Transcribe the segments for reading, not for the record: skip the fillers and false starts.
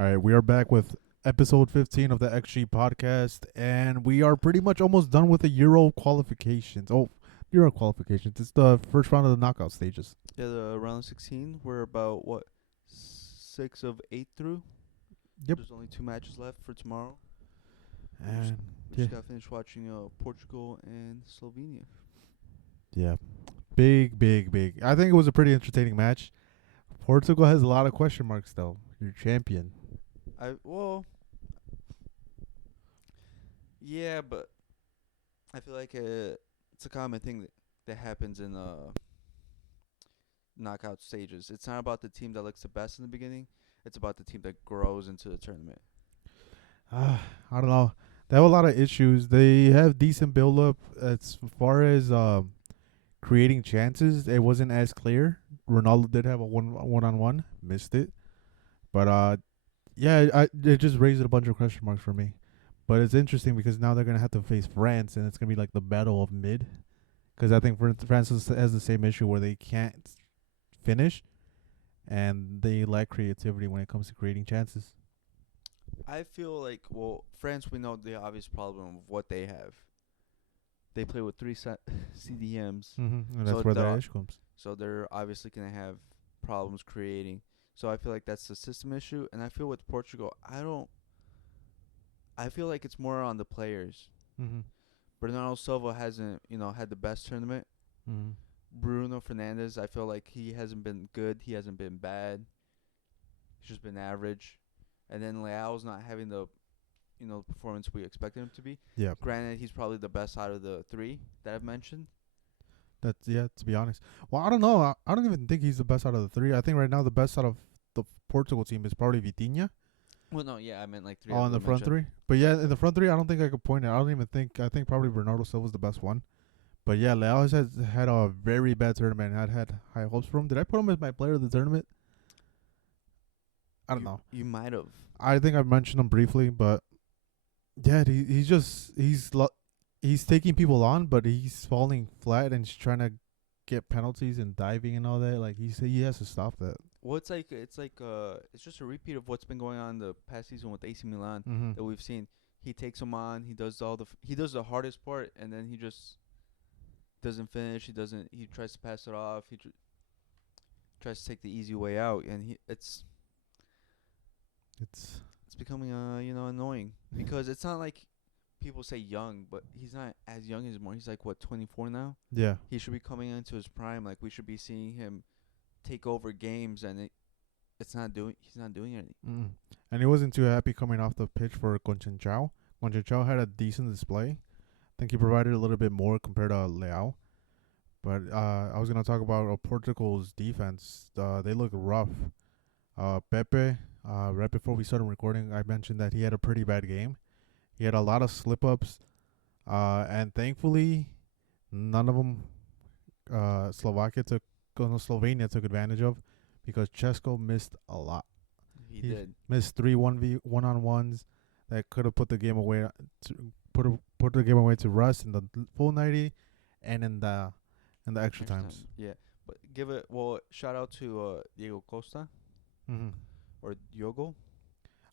All right, we are back with episode 15 of the XG podcast, and we are pretty much almost done with the Euro qualifications. Oh, Euro qualifications. It's the first round of the knockout stages. Yeah, the round 16. We're about what 6 of 8 through. Yep. There's only 2 matches left for tomorrow. And We yeah, just got finished watching Portugal and Slovenia. yeah, big. I think it was a pretty entertaining match. Portugal has a lot of question marks though. Your champion. Yeah, but I feel like it's a common thing that happens in knockout stages. It's not about the team that looks the best in the beginning. It's about the team that grows into the tournament. I don't know. They have a lot of issues. They have decent build up as far as creating chances. It wasn't as clear. Ronaldo did have a one on one, missed it. But yeah, it just raised a bunch of question marks for me. But it's interesting because now they're gonna have to face France, and it's gonna be like the battle of mid. Because I think France has the same issue where they can't finish, and they lack creativity when it comes to creating chances. I feel like France, we know the obvious problem of what they have. They play with three CDMs, And so that's where they're the issue comes. so they're obviously gonna have problems creating. So I feel like that's the system issue, and I feel with Portugal, I feel like it's more on the players. Mm-hmm. Bernardo Silva hasn't, had the best tournament. Mm-hmm. Bruno Fernandes, I feel like he hasn't been good. He hasn't been bad. He's just been average. And then Leao's not having the, performance we expected him to be. Yeah, Granted, he's probably the best out of the three that I've mentioned. that's To be honest, well, I don't know. I don't even think he's the best out of the three. I think right now the best out of the Portugal team is probably Vitinha. Well, no, yeah, I meant like three. Oh, in the front three. But yeah, in the front three, I don't think I could point it. I don't even think. I think probably Bernardo Silva's the best one. But yeah, Leao has had a very bad tournament. I had high hopes for him. Did I put him as my player of the tournament? I don't know. You might have. I think I mentioned him briefly, but yeah, he's taking people on, but he's falling flat and he's trying to get penalties and diving and all that. Like he has to stop that. Well, it's just a repeat of what's been going on the past season with AC Milan Mm-hmm. that we've seen. He takes them on. He does he does the hardest part, and then he just doesn't finish. He tries to pass it off. Tries to take the easy way out, and It's it's becoming annoying because it's not like people say young, but he's not as young anymore. He's like what 24 now. yeah. He should be coming into his prime. Like we should be seeing him take over games, and he's not doing anything. Mm. And he wasn't too happy coming off the pitch for Conchenchao. Conchenchao had a decent display. I think he provided a little bit more compared to Leao. But I was gonna talk about Portugal's defense. They look rough. Pepe, right before we started recording, I mentioned that he had a pretty bad game. He had a lot of slip ups, and thankfully, none of them Slovenia took advantage of, because Chesko missed a lot. He He did. missed three 1 on ones that could have put the game away. Put the game away to Russ in the full 90, and in the extra times. Yeah, but shout out to Diego Costa Mm-hmm. or Diogo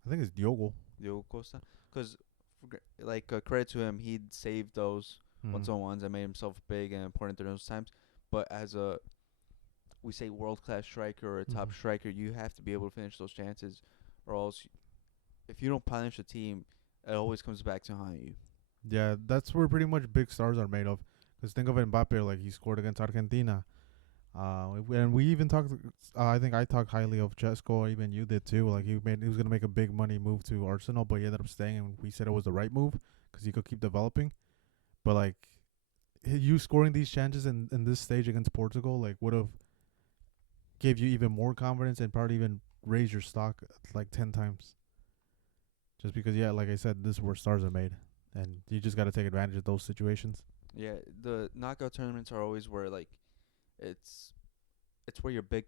I think it's Diogo. Costa, because credit to him, he'd saved those Mm-hmm. 1-on-ones and made himself big and important during those times. But as we say world class striker or a top Mm-hmm. striker, you have to be able to finish those chances, or else if you don't punish the team, it always comes back to haunt you. Yeah, that's where pretty much big stars are made of. Because think of Mbappe, like he scored against Argentina. And we even talked. I think I talked highly of Chesko. Even you did too. Like he was gonna make a big money move to Arsenal, but he ended up staying, and we said it was the right move because he could keep developing. But like you scoring these chances in this stage against Portugal, like would have gave you even more confidence and probably even raise your stock like 10 times. Just because, yeah, like I said, this is where stars are made, and you just got to take advantage of those situations. Yeah, the knockout tournaments are always where it's it's where your big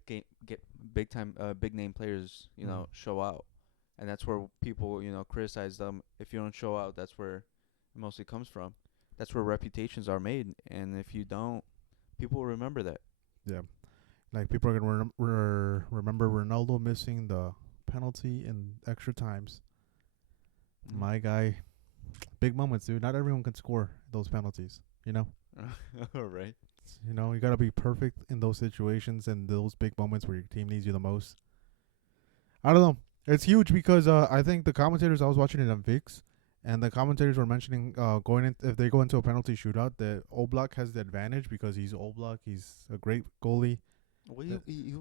time big name players show out, and that's where people criticize them. If you don't show out, that's where it mostly comes from. That's where reputations are made, and if you don't, people will remember that. Yeah, like people are gonna remember Ronaldo missing the penalty in extra times. Mm. My guy, big moments, dude. Not everyone can score those penalties. You know, All right. you gotta be perfect in those situations and those big moments where your team needs you the most. I don't know. It's huge because I think the commentators I was watching it on VIX, and the commentators were mentioning going in if they go into a penalty shootout, that Oblak has the advantage because he's Oblak. He's a great goalie. Well, he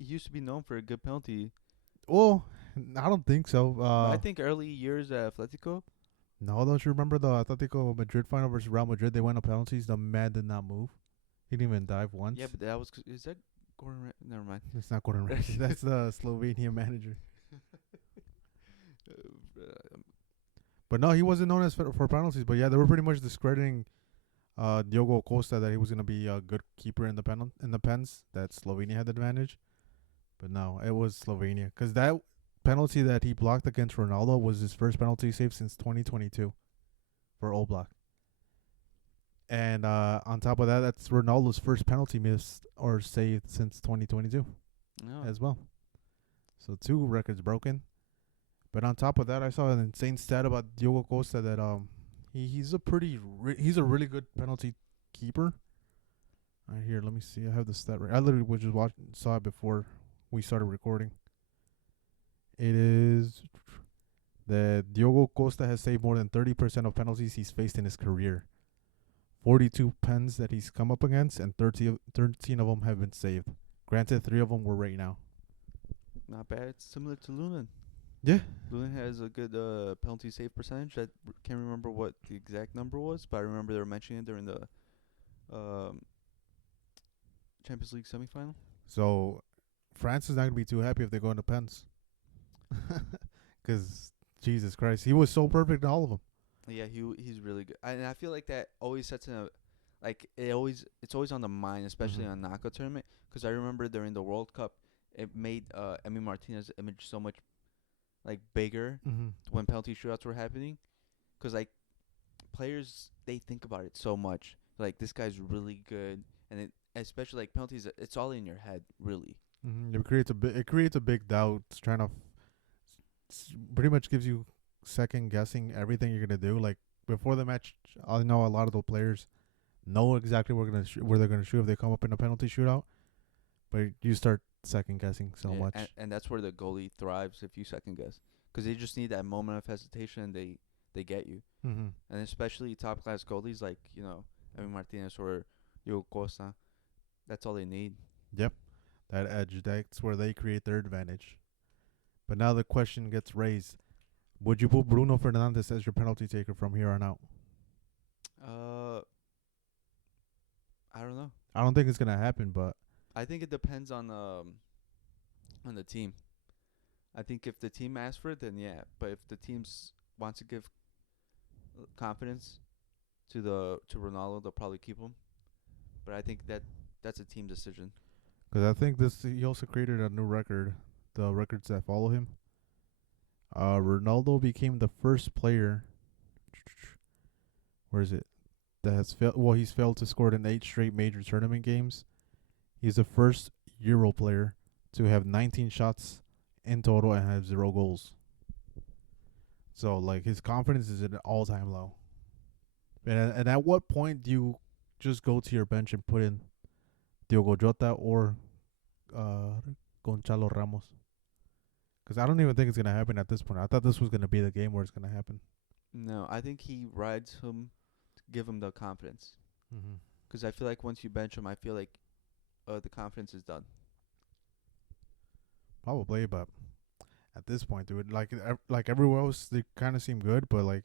used to be known for a good penalty. Well, I don't think so. But I think early years at Atletico. No, don't you remember the Atletico Madrid final versus Real Madrid? They went to penalties. The man did not move. He didn't even dive once. Yeah, but that was is that Gordon? Never mind. It's not Gordon Ramsay. That's the Slovenian manager. But no, he wasn't known as for penalties. But yeah, they were pretty much discrediting Diogo Costa that he was gonna be a good keeper in the pens. That Slovenia had the advantage. But no, it was Slovenia because that penalty that he blocked against Ronaldo was his first penalty save since 2022 for Oblak. And on top of that, that's Ronaldo's first penalty missed or saved since 2022 as well. So 2 records broken. But on top of that, I saw an insane stat about Diogo Costa that he's a really good penalty keeper. Right here, let me see. I have the stat right. I literally was just saw it before we started recording. It is that Diogo Costa has saved more than 30% of penalties he's faced in his career. 42 pens that he's come up against, and 13 of them have been saved. Granted, 3 of them were right now. Not bad. It's similar to Lunin. Yeah. Lunin has a good penalty save percentage. I can't remember what the exact number was, but I remember they were mentioning it during the Champions League semifinal. So France is not going to be too happy if they go into pens. Because, Jesus Christ, he was so perfect in all of them. Yeah, he's really good. And I feel like that always sets in a, like, it's always on the mind, especially on knockout tournament. Because I remember during the World Cup, it made Emi Martinez's image so much, like, bigger when penalty shootouts were happening. Because, like, players, they think about it so much. Like, this guy's really good. And especially, like, penalties, it's all in your head, really. It creates a big doubt. It's trying to pretty much gives you second guessing everything you're gonna do. Like before the match, I know a lot of the players know exactly where they're gonna shoot if they come up in a penalty shootout, but you start second guessing so much. And that's where the goalie thrives if you second guess, because they just need that moment of hesitation and they get you. And especially top class goalies like Emi Martinez or Diogo Costa, that's all they need. Yep, that edge. That's where they create their advantage. But now the question gets raised. Would you put Bruno Fernandes as your penalty taker from here on out? I don't know. I don't think it's going to happen, but I think it depends on the team. I think if the team asks for it, then yeah. But if the teams wants to give confidence to Ronaldo, they'll probably keep him. But I think that's a team decision. Because I think he also created a new record. The records that follow him. Ronaldo became the first player. Where is it? That has failed. Well, he's failed to score in 8 straight major tournament games. He's the first Euro player to have 19 shots in total and have 0 goals. So, like, his confidence is at an all-time low. And at what point do you just go to your bench and put in Diogo Jota or Gonçalo Ramos? Because I don't even think it's going to happen at this point. I thought this was going to be the game where it's going to happen. No, I think he rides him to give him the confidence. Because I feel like once you bench him, I feel like the confidence is done. Probably, but at this point, dude, like everywhere else, they kind of seem good, but like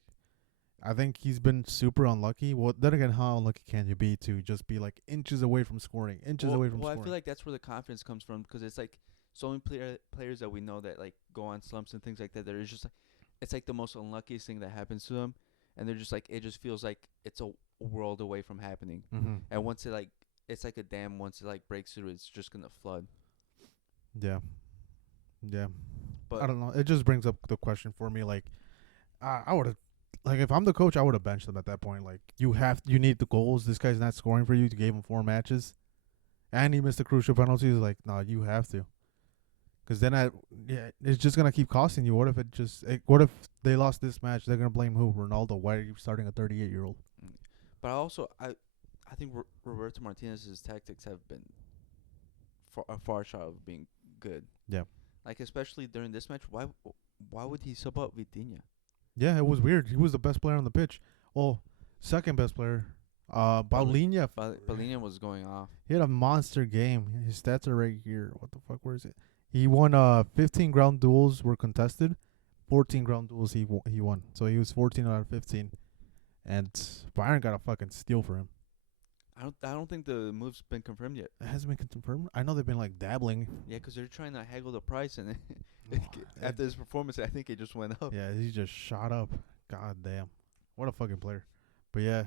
I think he's been super unlucky. Well, then again, how unlucky can you be to just be like inches away from scoring, scoring? I feel like that's where the confidence comes from, because it's like so many players that we know that like go on slumps and things like that. There is just like, it's like the most unluckiest thing that happens to them, and they're just like, it just feels like it's a world away from happening. And once it like, it's like a dam. Once it like breaks through, it's just gonna flood. Yeah. But I don't know. It just brings up the question for me. Like, I would have, like, if I'm the coach, I would have benched him at that point. Like, you need the goals. This guy's not scoring for you. You gave him 4 matches, and he missed the crucial penalties. Like, no, you have to. Because then it's just gonna keep costing you. What if they lost this match? They're gonna blame who? Ronaldo. Why are you starting a 38-year-old? Mm. But I think Roberto Martinez's tactics have been far short of being good. Yeah. Like especially during this match, why would he sub out Vitinha? Yeah, it was weird. He was the best player on the pitch. Well, second best player. Paulinho. Paulinho was going off. He had a monster game. His stats are right here. What the fuck? Where is it? He won 15 ground duels were contested. 14 ground duels he won. So he was 14 out of 15. And Bayern got a fucking steal for him. I don't think the move's been confirmed yet. It hasn't been confirmed. I know they've been like dabbling. Yeah, 'cause they're trying to haggle the price, and after his performance, I think it just went up. Yeah, he just shot up. God damn, what a fucking player. But yeah,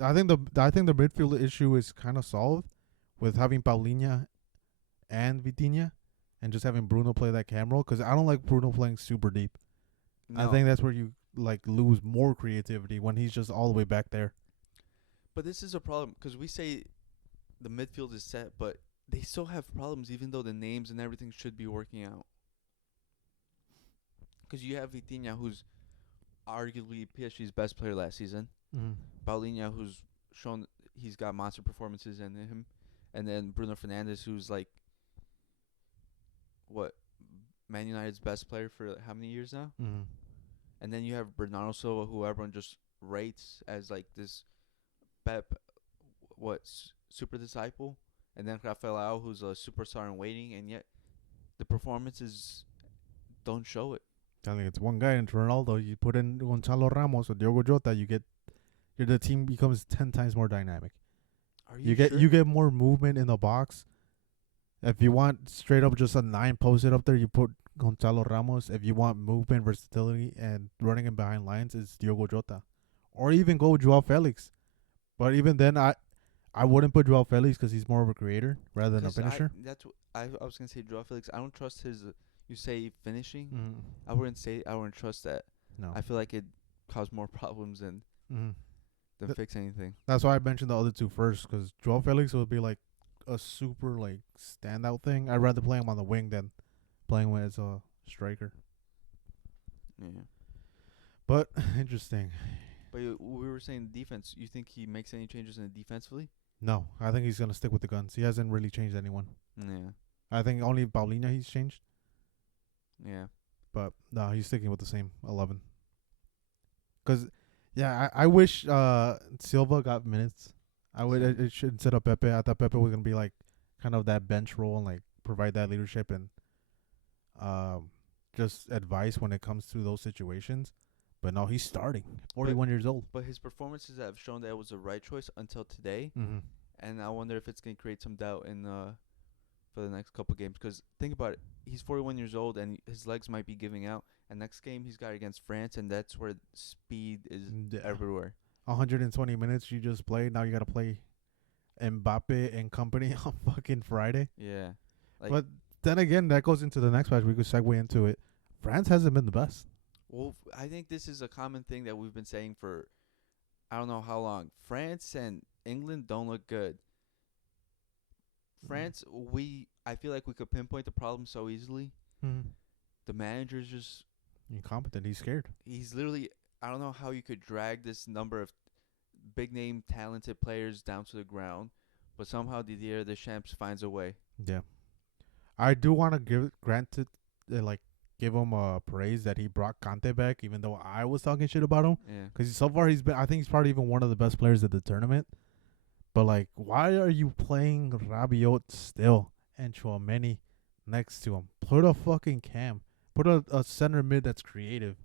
I think the midfield issue is kind of solved with having Paulinho and Vitinha, and just having Bruno play that cam role. Because I don't like Bruno playing super deep. No, I think that's where you like lose more creativity when he's just all the way back there. but this is a problem 'cause we say the midfield is set, but they still have problems even though the names and everything should be working out. 'Cause you have Vitinha, who's arguably PSG's best player last season. Mm-hmm. Paulinho, who's shown he's got monster performances in him, and then Bruno Fernandes, who's like what Man United's best player for how many years now? Mm-hmm. And then you have Bernardo Silva, who everyone just rates as like this Pep, super disciple, and then Rafael, who's a superstar in waiting, and yet the performances don't show it. I think it's one guy in Ronaldo. You put in Gonzalo Ramos or Diogo Jota, the team becomes 10 times more dynamic. Are You sure? get more movement in the box. If you want straight up just a 9 posted up there, you put Gonzalo Ramos. If you want movement, versatility, and running in behind lines, it's Diogo Jota. Or even go Joao Felix. But even then, I wouldn't put Joao Felix because he's more of a creator rather than a 'Cause finisher. I was gonna say Joao Felix. I don't trust his. You say finishing. Mm-hmm. I wouldn't trust that. No. I feel like it caused more problems than Th- fix anything. That's why I mentioned the other two first, because Joao Felix would be like a super like standout thing. I'd rather play him on the wing than playing him as a striker. Yeah. But interesting. But we were saying defense. You think he makes any changes in the defensively? No, I think he's gonna stick with the guns. He hasn't really changed anyone. Yeah. I think only Paulinho he's changed, Yeah. but no, he's sticking with the same 11. Cause yeah, I wish Silva got minutes. I would it should instead of Pepe. I thought Pepe was gonna be like kind of that bench role and like provide that leadership and just advice when it comes to those situations. But no, he's starting. 41 years old. But his performances have shown that it was the right choice until today, Mm-hmm. and I wonder if it's gonna create some doubt in for the next couple games. Because think about it, he's 41 years old and his legs might be giving out. And next game he's got against France, and that's where speed is everywhere. 120 minutes you just played. Now you got to play Mbappe and company on fucking Friday. Yeah. But then again, that goes into the next match. We could segue into it. France hasn't been the best. Well, I think this is a common thing that we've been saying for I don't know how long. France and England don't look good. France, I feel like we could pinpoint the problem so easily. Mm-hmm. The manager's just Incompetent. He's scared. he's literally I don't know how you could drag this number of big name talented players down to the ground, but somehow Didier Deschamps finds a way. Yeah. I do want to give him a praise that he brought Kante back, even though I was talking shit about him. Yeah. Because so far I think he's probably even one of the best players at the tournament. But, like, why are you playing Rabiot still and Chouameni next to him? Put a fucking cam. Put a center mid that's creative.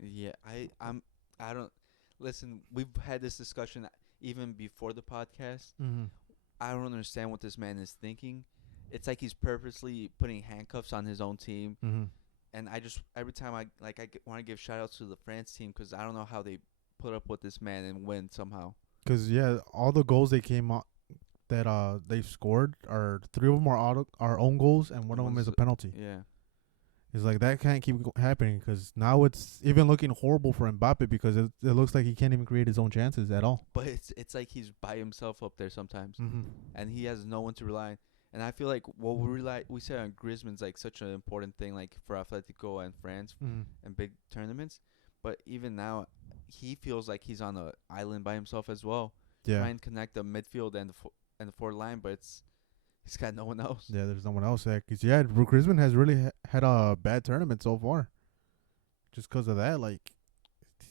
Yeah, I don't listen, we've had this discussion even before the podcast. Mm-hmm. I don't understand what this man is thinking. It's like he's purposely putting handcuffs on his own team. Mm-hmm. And I just every time I want to give shout outs to the France team because I don't know how they put up with this man and win somehow. Because, yeah, all the goals they came out that they've scored are 3 of them are our own goals, and one of them is a penalty. Yeah. It's like that can't keep happening because now it's even looking horrible for Mbappe because it looks like he can't even create his own chances at all. But it's like he's by himself up there sometimes, Mm-hmm. and he has no one to rely on. And I feel like what we say on Griezmann's like such an important thing, like for Atletico and France Mm. and big tournaments. But even now, he feels like he's on an island by himself as well, Yeah. trying to connect the midfield and the forward line. But he's got no one else. Yeah, there's no one else there. 'Cause, yeah, Griezmann has really had a bad tournament so far. Just 'cause of that, like,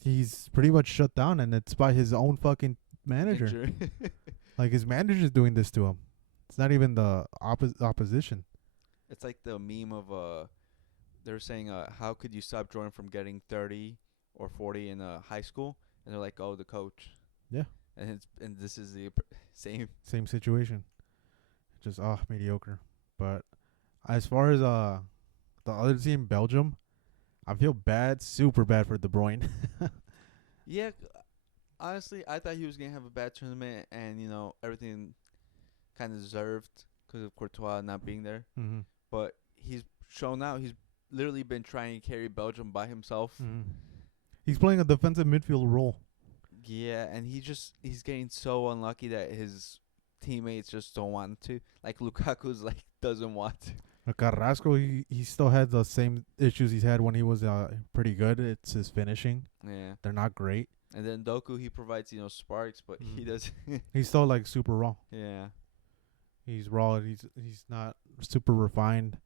he's pretty much shut down, and it's by his own fucking manager. Injury. Like, his manager's doing this to him. It's not even the opposition. It's like the meme of they're saying how could you stop Jordan from getting 30 or 40 in high school? And they're like, oh, the coach. Yeah. And this is the same. Same situation. Just mediocre. But as far as the other team, Belgium, I feel bad, super bad for De Bruyne. Yeah, honestly, I thought he was gonna have a bad tournament, and everything kind of deserved because of Courtois not being there. Mm-hmm. But he's shown out. He's literally been trying to carry Belgium by himself. Mm-hmm. He's playing a defensive midfield role. Yeah, and he's getting so unlucky that his teammates just don't want to. Like Lukaku's like doesn't want to. Carrasco, he still had the same issues he's had when he was pretty good. It's his finishing. Yeah. They're not great. And then Doku, he provides sparks, but he does. He's still like super raw. Yeah. He's raw. He's not super refined.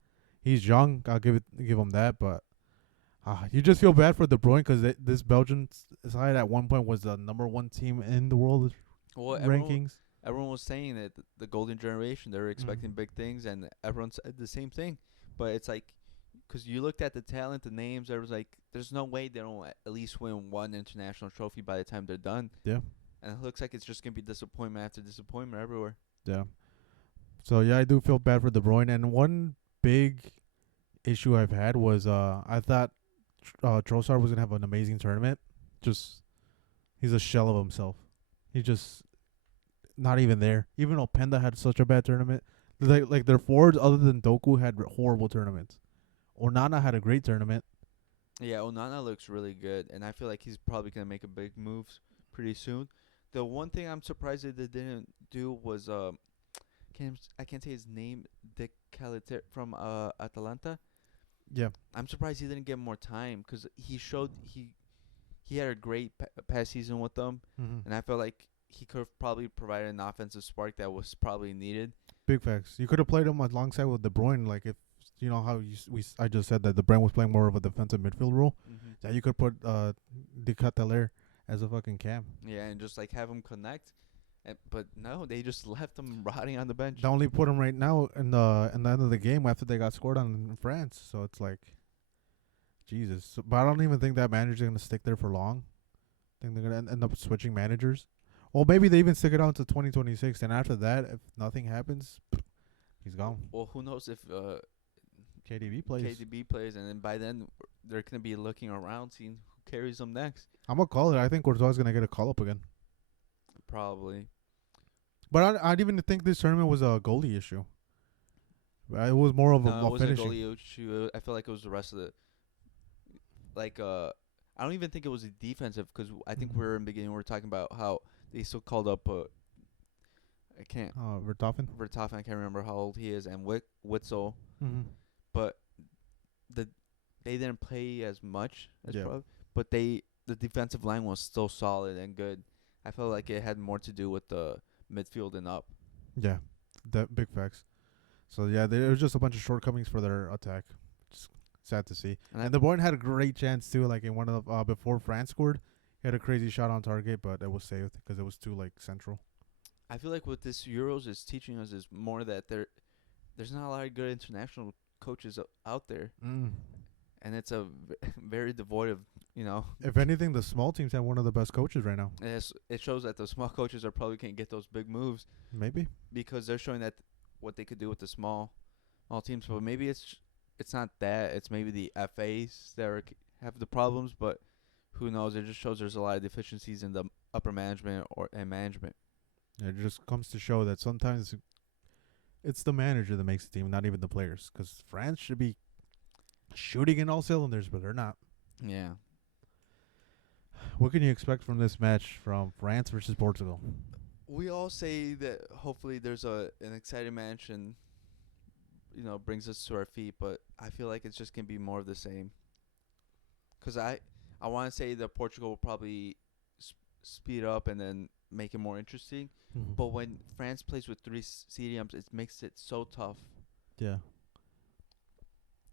He's young. I'll give him that. But you just feel bad for De Bruyne because this Belgian side at one point was the number 1 team in the world rankings. Everyone was saying that the golden generation, they were expecting big things, and everyone said the same thing. But it's like, because you looked at the talent, the names, there was like, there's no way they don't at least win one international trophy by the time they're done. Yeah. And it looks like it's just going to be disappointment after disappointment everywhere. Yeah. So, yeah, I do feel bad for De Bruyne. And one big issue I've had was I thought Trossard was going to have an amazing tournament. Just, he's a shell of himself. He just not even there. Even Openda had such a bad tournament. Like their forwards, other than Doku, had horrible tournaments. Onana had a great tournament. Yeah, Onana looks really good, and I feel like he's probably going to make a big move pretty soon. The one thing I'm surprised that they didn't do was I can't say his name, De Caliter from Atalanta. Yeah. I'm surprised he didn't get more time because he showed he had a great past season with them, and I felt like he could have probably provided an offensive spark that was probably needed. Big facts. You could have played him alongside with De Bruyne, like if you know how I just said that De Bruyne was playing more of a defensive midfield role. Mm-hmm. Yeah, you could put De Cataler as a fucking cam. Yeah, and just like have him connect. But no, they just left him rotting on the bench. They only put him right now in the end of the game after they got scored on in France. So it's like, Jesus. So, but I don't even think that manager's gonna stick there for long. I think they're gonna end up switching managers. Well, maybe they even stick it out to 2026, and after that, if nothing happens, he's gone. Well, who knows if KDB plays, and then by then they're gonna be looking around, seeing who carries them next. I'm gonna call it. I think Courtois is gonna get a call up again. Probably. But I didn't even think this tournament was a goalie issue. It was more of No, a it wasn't a finishing. goalie issue. I feel like it was the rest of the. Like I don't even think it was a defensive because I think we were in the beginning. We were talking about how they still called up. I can't. Vertoffen. Vertoffen. I can't remember how old he is, and Witzel. Mm-hmm. But they didn't play as much as Yeah. but the defensive line was still solid and good. I felt like it had more to do with the midfield and up. Yeah, that big facts. So yeah, there was just a bunch of shortcomings for their attack. Just sad to see. And De Bruyne had a great chance too. Like in one of the before France scored, he had a crazy shot on target, but it was saved because it was too like central. I feel like what this Euros is teaching us is more that there's not a lot of good international coaches out there, and it's a very devoid of If anything, the small teams have one of the best coaches right now. It shows that the small coaches are probably can't get those big moves Maybe because they're showing that what they could do with the small teams. But maybe it's not that. It's maybe the FAs that have the problems. But who knows? It just shows there's a lot of deficiencies in the upper management and management. it just comes to show that sometimes it's the manager that makes the team, not even the players. Because France should be shooting in all cylinders, but they're not. Yeah. What can you expect from this match from France versus Portugal? We all say that hopefully there's an exciting match and brings us to our feet. But I feel like it's just gonna be more of the same. 'Cause I want to say that Portugal will probably speed up and then make it more interesting. Mhm. But when France plays with three CDMs, it makes it so tough Yeah.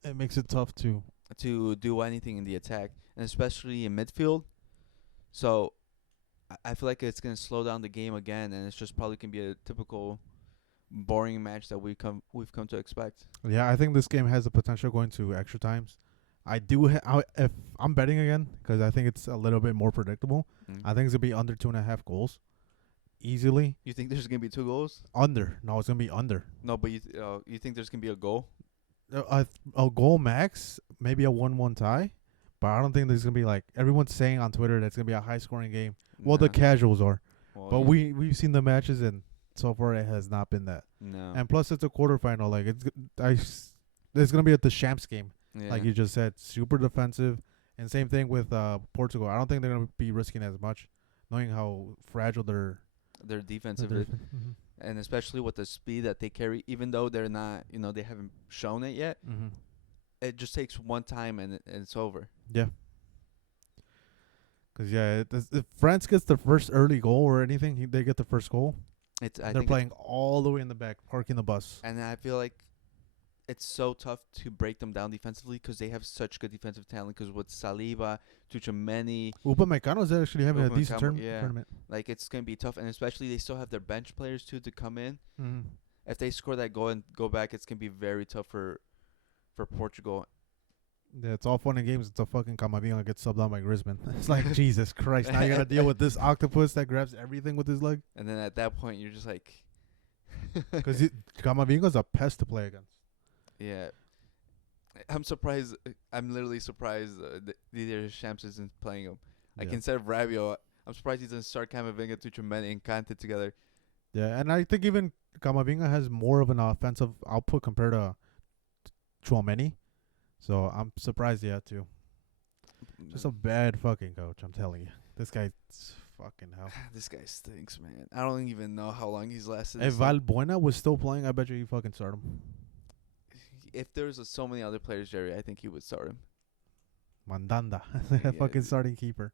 It makes it tough too. to do anything in the attack, and especially in midfield. So I feel like it's gonna slow down the game again, and it's just probably gonna be a typical boring match that we've come to expect. Yeah, I think this game has the potential going to extra times. If I'm betting again, because I think it's a little bit more predictable. Mm. I think it's gonna be under 2.5 goals, easily. You think there's gonna be 2 goals? Under. No, it's gonna be under. No, but you think there's gonna be a goal? A goal max, maybe a 1-1 tie, but I don't think there's gonna be like everyone's saying on Twitter that it's gonna be a high scoring game. Well, the Nah. casuals are, Well, but we've seen the matches and so far it has not been that. no. And plus, it's a quarterfinal. Like it's gonna be at the Champs game. Yeah. Like you just said, super defensive. And same thing with Portugal. I don't think they're gonna be risking as much, knowing how fragile their defensive their is, and especially with the speed that they carry, even though they're not, they haven't shown it yet. mm-hmm. It just takes one time and it's over. Yeah. Because if France gets the first early goal or anything, they get the first goal. They're playing all the way in the back, parking the bus. And I feel like it's so tough to break them down defensively because they have such good defensive talent. Because with Saliba, Tuchemeni, Upamecano is actually having a decent Upamecano, yeah. tournament. like it's gonna be tough. And especially they still have their bench players too to come in. Mm-hmm. If they score that goal and go back, it's gonna be very tough for Portugal. Yeah, it's all fun and games until fucking Camavinga gets subbed out by Griezmann. It's like, Jesus Christ. Now you got to deal with this octopus that grabs everything with his leg. And then at that point, you're just like, Because Camavinga's a pest to play against. yeah. I'm surprised. I'm literally surprised Didier Shams isn't playing him. Like Yeah. instead of Rabiot, I'm surprised he doesn't start Camavinga, Tuchemeni, and Kante together. Yeah, and I think even Camavinga has more of an offensive output compared to Chouameni. So I'm surprised he had to. Just a bad fucking coach, I'm telling you. This guy's fucking hell. This guy stinks, man. I don't even know how long he's lasted. If Valbuena was still playing, I bet you he fucking start him. If there's so many other players, Jerry, I think he would start him. Mandanda. Yeah, fucking starting keeper.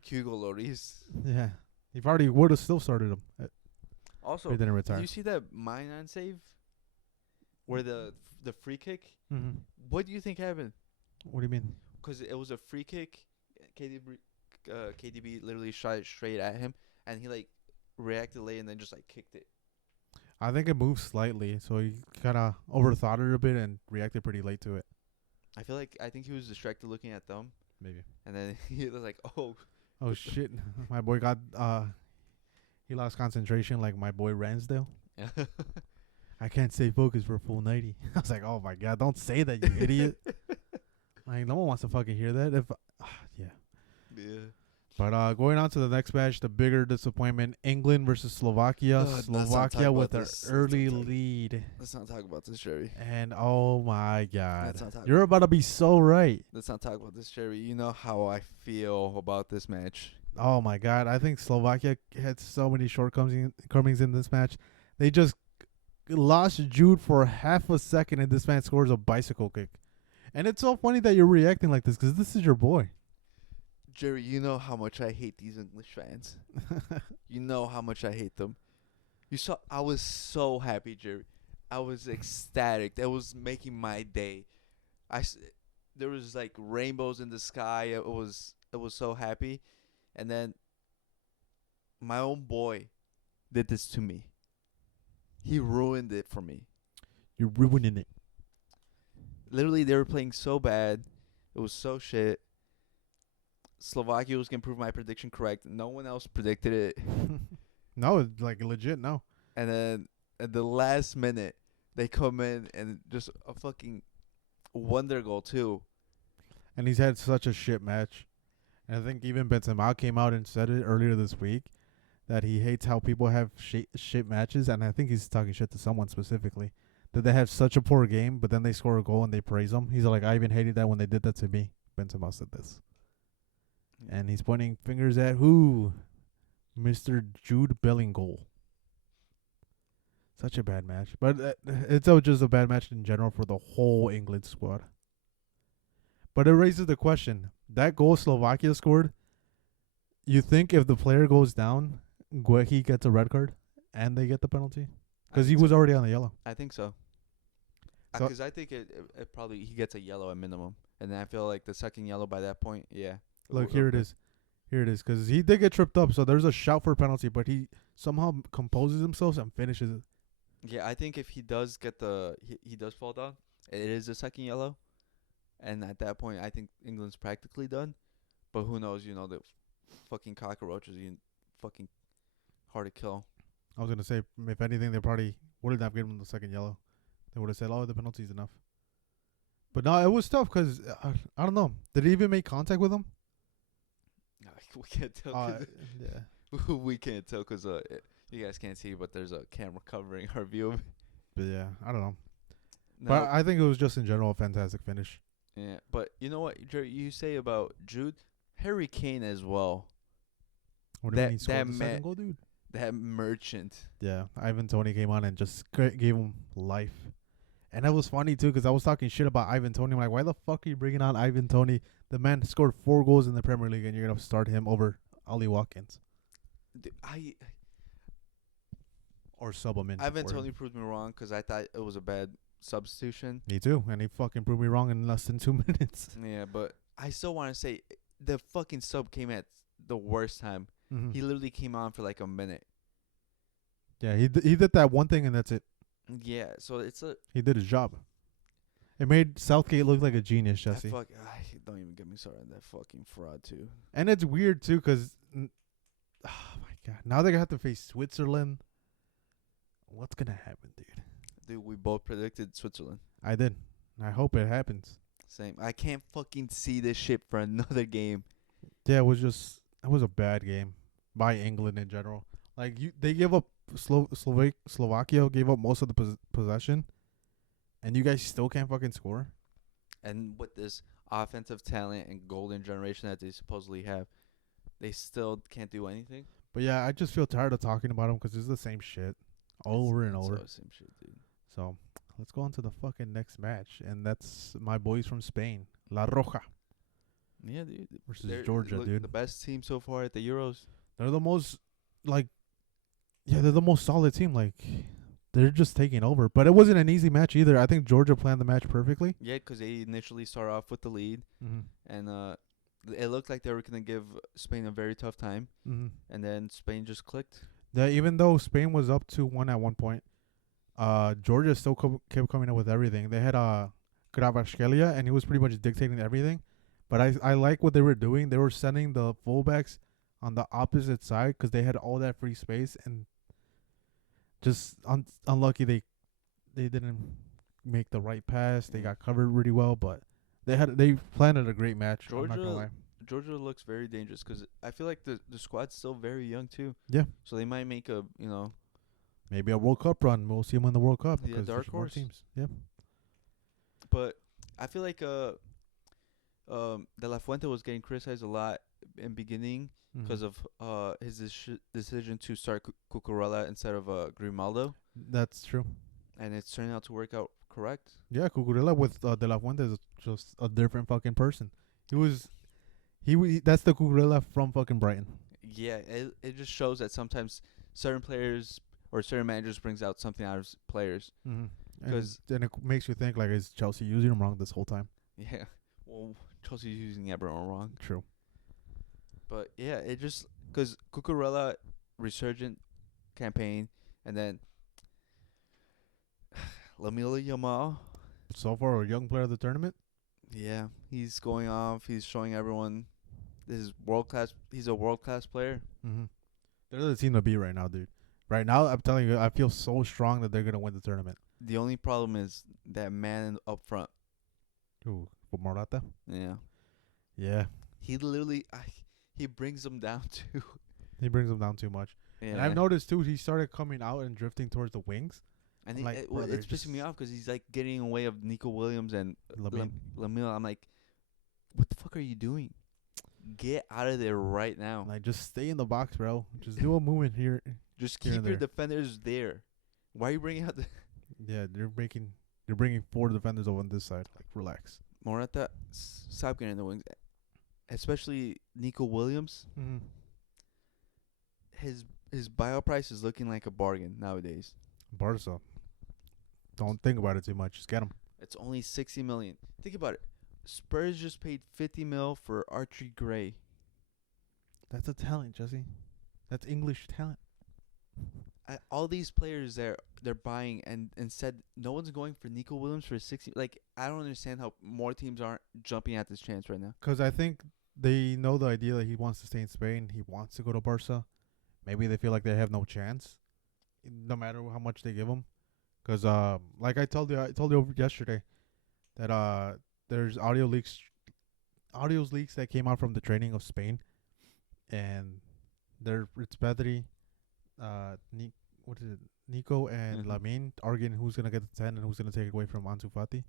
Hugo Lloris. Yeah. He probably would have still started him. Also, He didn't retire. did you see that Mainan save? Where the free kick? Mm-hmm. What do you think happened? What do you mean? Because it was a free kick. KDB literally shot it straight at him, and he like reacted late and then just like kicked it. I think it moved slightly, so he kind of overthought it a bit and reacted pretty late to it. I think he was distracted looking at them, Maybe. and then he was like, "Oh, Oh shit! My boy got he lost concentration like my boy Ransdale. I can't stay focused for a full 90. I was like, oh my god, don't say that, you idiot. Like no one wants to fucking hear that. Yeah. yeah." But going on to the next match, the bigger disappointment: England versus Slovakia. Let's not talk Slovakia with about an this. early lead, Let's not talk about this, Jerry. and oh my god, Let's not talk you're about to be so right. Let's not talk about this, Jerry. You know how I feel about this match. Oh my god, I think Slovakia had so many shortcomings in this match. They just lost Jude for half a second, and this man scores a bicycle kick. And it's so funny that you're reacting like this because this is your boy. Jerry, you know how much I hate these English fans. You know how much I hate them. I was so happy, Jerry. I was ecstatic. That was making my day. There was like rainbows in the sky. It was so happy. And then my own boy did this to me. He ruined it for me. You're ruining it. Literally, they were playing so bad. It was so shit. Slovakia was going to prove my prediction correct. No one else predicted it. No, it's like legit, no. And then at the last minute, they come in and just a fucking wonder goal, too. And he's had such a shit match. And I think even Benzema came out and said it earlier this week that he hates how people have shit matches. And I think he's talking shit to someone specifically. That they have such a poor game, but then they score a goal and they praise him. He's like, I even hated that when they did that to me. Benzema said this. And he's pointing fingers at who? Mr. Jude Bellingham. Such a bad match. But it's just a bad match in general for the whole England squad. But it raises the question: that goal Slovakia scored. You think if the player goes down, Guehi gets a red card and they get the penalty? Because he was already on the yellow. I think so. So- Because I think it probably he gets a yellow at minimum, and then I feel like the second yellow by that point, yeah. Look, here it is. Here it is. Because he did get tripped up, so there's a shout for penalty, but he somehow composes himself and finishes it. Yeah, I think if he does get he does fall down, it is a second yellow, and at that point, I think England's practically done. But who knows? You know, the fucking cockroaches, fucking hard to kill. I was going to say, if anything, they probably wouldn't have given him the second yellow. They would have said, oh, the penalty's enough. But no, it was tough because, I don't know. Did he even make contact with him? We can't tell. Yeah. We can't tell because you guys can't see, but there's a camera covering our view. But yeah, I don't know. No, But I think it was just in general a fantastic finish. yeah, but you know what you say about Jude, Harry Kane as well. What do you That- mean he scored that the second ma- goal, dude? That merchant. Yeah, Ivan Toney came on and just gave him life. And it was funny, too, because I was talking shit about Ivan Toney. I'm like, why the fuck are you bringing on Ivan Toney? The man scored 4 goals in the Premier League, and you're going to start him over Ollie Watkins. Or sub him in. Ivan for him. Toney proved me wrong because I thought it was a bad substitution. Me too, and he fucking proved me wrong in less than 2 minutes. Yeah, but I still want to say the fucking sub came at the worst time. Mm-hmm. He literally came on for like a minute. Yeah, he did that one thing, and that's it. Yeah, so it's a He did his job. It made Southgate look like a genius, Jesse. don't even get me started on that fucking fraud too. And it's weird, too, because, oh, my God. Now they're going to have to face Switzerland. What's going to happen, dude? Dude, we both predicted Switzerland. I did. I hope it happens. Same. I can't fucking see this shit for another game. Yeah, it was a bad game by England in general. Like, they gave up, Slovakia gave up most of the possession, and you guys still can't fucking score? And with this offensive talent and golden generation that they supposedly have, they still can't do anything. But yeah, I just feel tired of talking about them because it's the same shit over and over. It's same shit, dude. So let's go on to the fucking next match, and that's my boys from Spain, La Roja Yeah, dude. versus They're Georgia, dude. the best team so far at the Euros. They're the most, they're the most solid team. Like, they're just taking over. But it wasn't an easy match either. I think Georgia planned the match perfectly. Yeah, because they initially started off with the lead, and it looked like they were gonna give Spain a very tough time, and then Spain just clicked. Yeah, even though Spain was up 2-1 at one point, Georgia still kept coming up with everything. They had Kvaratskhelia, and he was pretty much dictating everything. But I like what they were doing. They were sending the fullbacks on the opposite side because they had all that free space, and just unlucky they didn't make the right pass. They got covered really well, but they planned a great match. I'm not gonna lie. Georgia looks very dangerous because I feel like the squad's still very young too. Yeah. So they might make a Maybe a World Cup run. We'll see them in the World Cup. Yeah, because dark there's more horse. teams. Yeah. But I feel like De La Fuente was getting criticized a lot in beginning because of his decision to start Cucurella instead of Grimaldo, That's true. and it's turning out to work out correct. Yeah, Cucurella with De La Fuente is just a different fucking person. That's the Cucurella from fucking Brighton. Yeah, it just shows that sometimes certain players or certain managers brings out something out of players. Because then it makes you think, like, is Chelsea using him wrong this whole time? Yeah, well, Chelsea's using everyone wrong. True. But yeah, it just because Cucurella resurgent campaign, and then Lamine Yamal. So far, a young player of the tournament. Yeah, he's going off. He's showing everyone this is world class. He's a world class player. They're the team to beat right now, dude. Right now, I'm telling you, I feel so strong that they're gonna win the tournament. The only problem is that man up front. Ooh, for Morata. Yeah, Yeah, he literally he brings them down too. he brings them down too much. Yeah, And I've noticed too, he started coming out and drifting towards the wings. and like, well, brother, it's pissing me just- off because he's like getting away of Nico Williams and Lamine. Lamille. I'm like, what the fuck are you doing? Get out of there right now. Like, just stay in the box, bro. Just do a movement here. Just here keep and your there. defenders there. Why are you bringing out the Yeah, you're bringing 4 defenders over on this side. Like, relax. Morata? Stop getting in the wings, especially Nico Williams. Mm-hmm. His buyout price is looking like a bargain nowadays. Barca. Don't think about it too much. Just get him. It's only 60 million. Think about it. Spurs just paid 50 mil for Archie Gray. That's a talent, Jesse. That's English talent. All these players they're buying, and instead no one's going for Nico Williams for 60. Like, I don't understand how more teams aren't jumping at this chance right now. Because I think they know the idea that he wants to stay in Spain. He wants to go to Barca. Maybe they feel like they have no chance, no matter how much they give him. Because like I told you over yesterday, that there's audio leaks that came out from the training of Spain, and it's Pedri, what is it? Nico and Mhm. Lamine arguing who's gonna get the 10 and who's gonna take it away from Ansu Fati.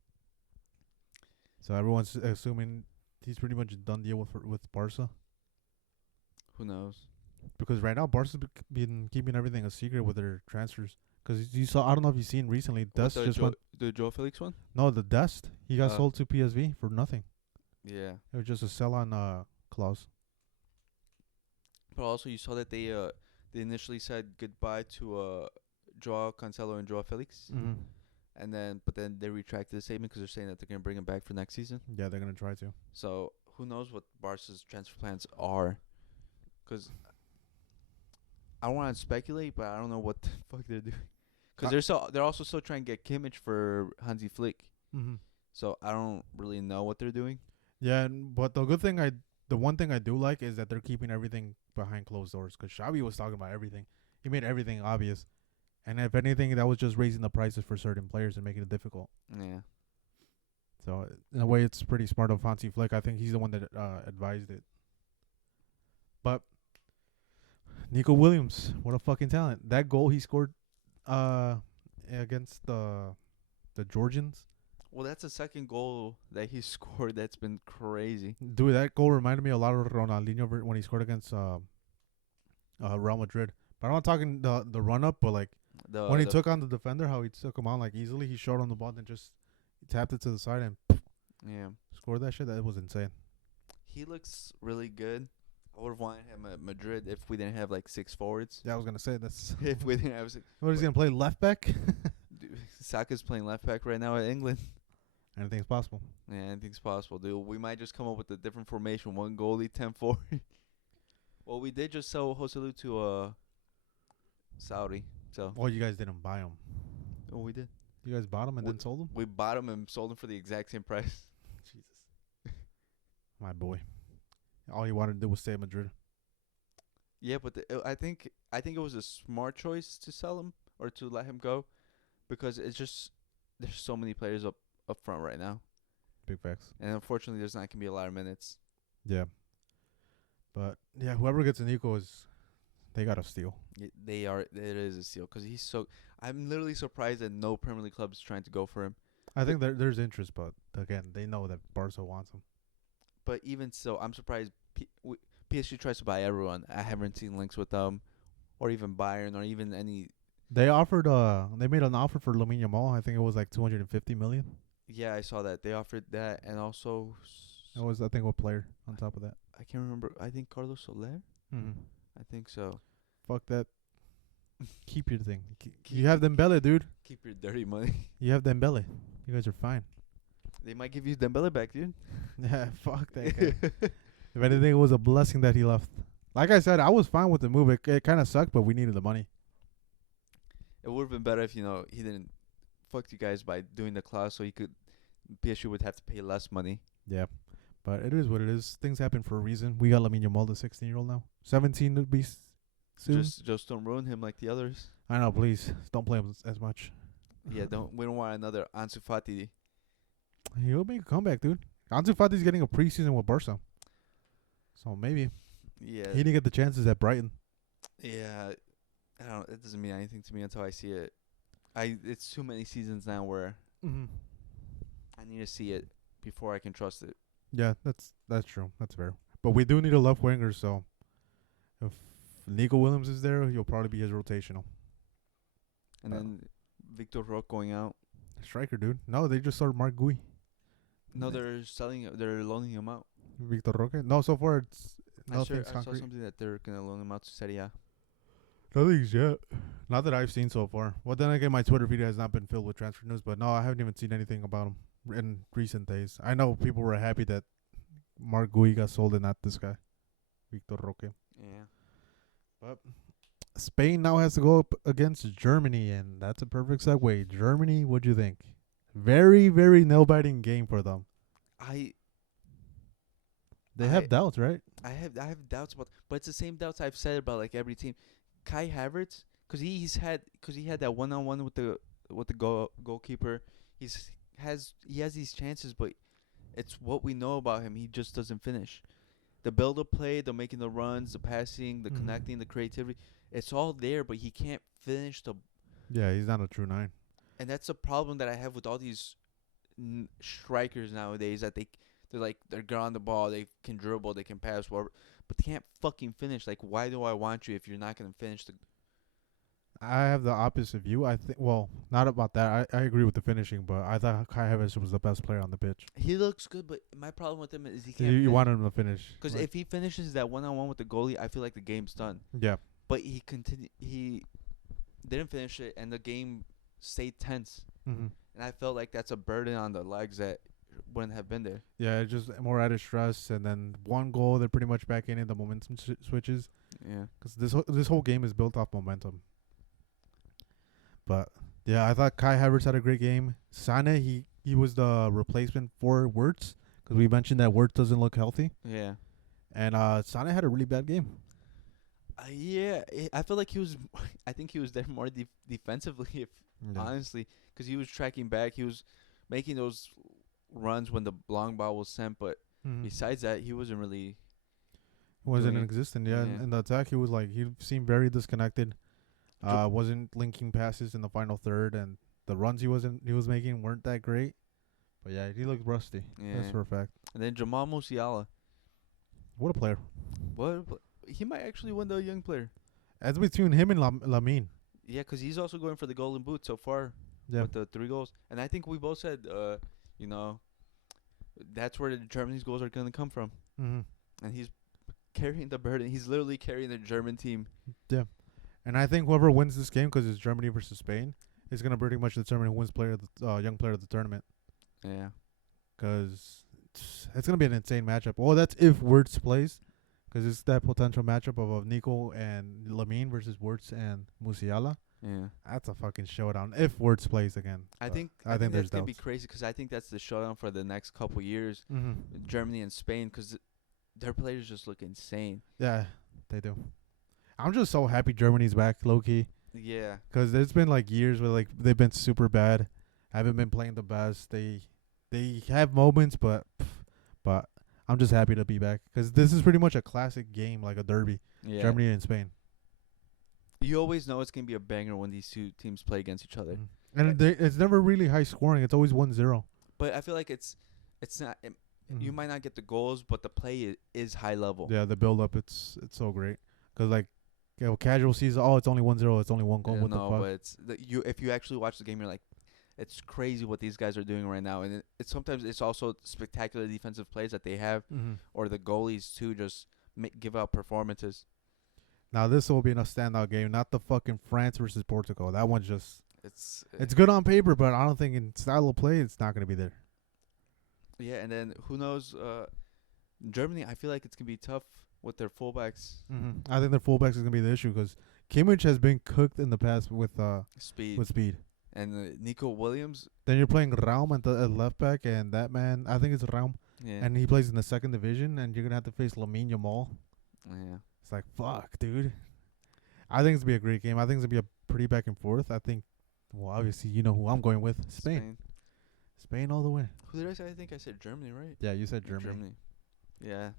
So everyone's assuming he's pretty much done deal with Barca, Who knows? because right now Barca's been keeping everything a secret with their transfers. Because you saw, I don't know if you've seen recently, Dest just went. The Joe Felix one? No, the Dest, he got sold to PSV for nothing. Yeah. It was just a sell-on clause. But also you saw that they initially said goodbye to Joao Cancelo and Joao Felix, Mm-hmm. and but then they retracted the statement because they're saying that they're gonna bring him back for next season. Yeah, they're gonna try to. So who knows what Barca's transfer plans are? Because I don't want to speculate, but I don't know what the fuck they're doing. Because they're also still trying to get Kimmich for Hansi Flick. Mm-hmm. So I don't really know what they're doing. Yeah, but the one thing I do like is that they're keeping everything behind closed doors. Because Xavi was talking about everything. He made everything obvious. And if anything, that was just raising the prices for certain players and making it difficult. Yeah. So in a way, it's pretty smart of Hansi Flick. I think he's the one that advised it. But Nico Williams, what a fucking talent! That goal he scored against the Georgians. Well, that's the second goal that he scored. That's been crazy. Dude, that goal reminded me a lot of Ronaldinho when he scored against Real Madrid. But I'm not talking the run up, but like when he took on the defender, how he took him on like easily. He showed on the ball and just tapped it to the side and Yeah. scored that shit. That was insane. He looks really good. I would have wanted him at Madrid if we didn't have like 6 forwards. Yeah, I was gonna say that's. If we didn't have 6. What is he gonna play left back? Dude, Saka's playing left back right now at England. Anything's possible. Yeah, anything's possible, dude. We might just come up with a different formation. 1 goalie, 10 forward. Well, we did just sell Joselu to Saudi. So. Oh, you guys didn't buy him. Oh, we did. You guys bought him and then sold him. We bought him and sold him for the exact same price. Jesus, my boy. All he wanted to do was stay in Madrid. Yeah, but I think it was a smart choice to sell him or to let him go, because it's just there's so many players up front right now, Big facts. and unfortunately there's not gonna be a lot of minutes. Yeah. But yeah, whoever gets Nico they gotta steal. They are. It is a steal because he's so. I'm literally surprised that no Premier League club is trying to go for him. I think there's interest, but again, they know that Barca wants him. But even so, I'm surprised PSG tries to buy everyone. I haven't seen links with them, or even Bayern, or even any. They offered they made an offer for Lamine Yamal. I think it was like 250 million. Yeah, I saw that they offered that, and also. It was, I think, what player on top of that. I can't remember. I think Carlos Soler. Mm-hmm. I think so. Fuck that. Keep your thing. You have Dembele, dude. Keep your dirty money. You have Dembele. You guys are fine. They might give you Dembele back, dude. Yeah, fuck that guy. If anything, it was a blessing that he left. Like I said, I was fine with the move. It kind of sucked, but we needed the money. It would have been better if he didn't fuck you guys by doing the clause, so PSG would have to pay less money. Yeah. But it is what it is. Things happen for a reason. We got Lamine Yamal, the 16-year-old now. 17 to be soon. Just don't ruin him like the others. I know, please. Don't play him as much. Yeah, we don't want another Ansu Fati. He'll make a comeback, dude. Ansu Fati's getting a preseason with Barca. So maybe. Yeah. He didn't get the chances at Brighton. Yeah. I don't know. It doesn't mean anything to me until I see it. It's too many seasons now where I need to see it before I can trust it. Yeah, that's true. That's fair. But we do need a left winger, so if Nico Williams is there, he'll probably be his rotational. And then Victor Roque going out. Striker, dude. No, they just started Mark Gui. No, they're they're loaning him out. Victor Roque. No, so far it's nothing's I saw concrete. something that they're gonna loan him out to Serie A. Nothing's yet. Not that I've seen so far. Well, then again, my Twitter feed has not been filled with transfer news. But no, I haven't even seen anything about him in recent days. I know people were happy that Mark Gui got sold and not this guy, Victor Roque. Yeah. But Spain now has to go up against Germany, and that's a perfect segue. Germany, what'd you think? Very, very nail-biting game for them. They have doubts, right? I have doubts about, but it's the same doubts I've said about like every team. Kai Havertz, because he had that one-on-one with the goalkeeper. He has these chances, but it's what we know about him. He just doesn't finish. The build-up play, the making the runs, the passing, the connecting, the creativity, it's all there, but he can't finish the. Yeah, he's not a true 9. And that's a problem that I have with all these strikers nowadays. That they're good on the ball, they can dribble, they can pass, whatever, but they can't fucking finish. Like, why do I want you if you're not gonna finish the? I have the opposite view. I think, well, not about that. I agree with the finishing, but I thought Kai Havertz was the best player on the pitch. He looks good, but my problem with him is he can't. You wanted him to finish. Because if he finishes that one-on-one with the goalie, I feel like the game's done. Yeah. But he didn't finish it, and the game stayed tense. Mm-hmm. And I felt like that's a burden on the legs that wouldn't have been there. Yeah, it's just more added stress, and then one goal, they're pretty much back in it. The momentum switches. Yeah. Because this whole game is built off momentum. But yeah, I thought Kai Havertz had a great game. Sane, he was the replacement for Wirtz, because we mentioned that Wirtz doesn't look healthy. Yeah. And Sane had a really bad game. Yeah, I feel like he was. I think he was there more defensively, honestly, because he was tracking back. He was making those runs when the long ball was sent, but besides that, he wasn't really. Wasn't existent. Yeah, in the attack, he seemed very disconnected. Wasn't linking passes in the final third, and the runs he was making weren't that great. But yeah, he looked rusty. Yeah. That's for a fact. And then Jamal Musiala. What a player! He might actually win the young player. That's between him and Lamine. Yeah, because he's also going for the golden boot so far. Yeah. With the 3 goals. And I think we both said, that's where the Germany's goals are going to come from. Mm-hmm. And he's carrying the burden. He's literally carrying the German team. Yeah. And I think whoever wins this game, because it's Germany versus Spain, is going to pretty much determine who wins young player of the tournament. Yeah. Because it's going to be an insane matchup. Oh, that's if Wirtz plays. Because it's that potential matchup of Nico and Lamine versus Wirtz and Musiala. Yeah. That's a fucking showdown if Wirtz plays again. I think that's going to be crazy, because I think that's the showdown for the next couple years. Mm-hmm. Germany and Spain, because their players just look insane. Yeah, they do. I'm just so happy Germany's back, low-key. Yeah. Because it's been years where they've been super bad. Haven't been playing the best. They have moments, but I'm just happy to be back, because this is pretty much a classic game, like a derby. Yeah. Germany and Spain. You always know it's going to be a banger when these two teams play against each other. Mm-hmm. And it's never really high scoring. It's always 1-0. But I feel like it's not. You might not get the goals, but the play is high level. Yeah, the build up, it's so great. Because casual sees, it's only 1-0. It's only one goal. What the fuck? But if you actually watch the game, you're like, it's crazy what these guys are doing right now. And sometimes it's also spectacular defensive plays that they have, or the goalies too just give out performances. Now this will be a standout game, not the fucking France versus Portugal. That one's just it's good on paper, but I don't think in style of play it's not going to be there. Yeah, and then who knows? Germany, I feel like it's gonna be tough with their fullbacks. Mm-hmm. I think their fullbacks is gonna be the issue, because Kimmich has been cooked in the past with speed. And Nico Williams. Then you're playing Raum at left back, and that man, I think it's Raum. Yeah. And he plays in the 2nd division, and you're going to have to face Lamine Yamal. Yeah. It's like, fuck, dude. I think it's going to be a great game. I think it's going to be a pretty back and forth. I think, well, obviously, you know who I'm going with. Spain all the way. Who did I say? I think I said Germany, right? Yeah, you said Germany. Yeah.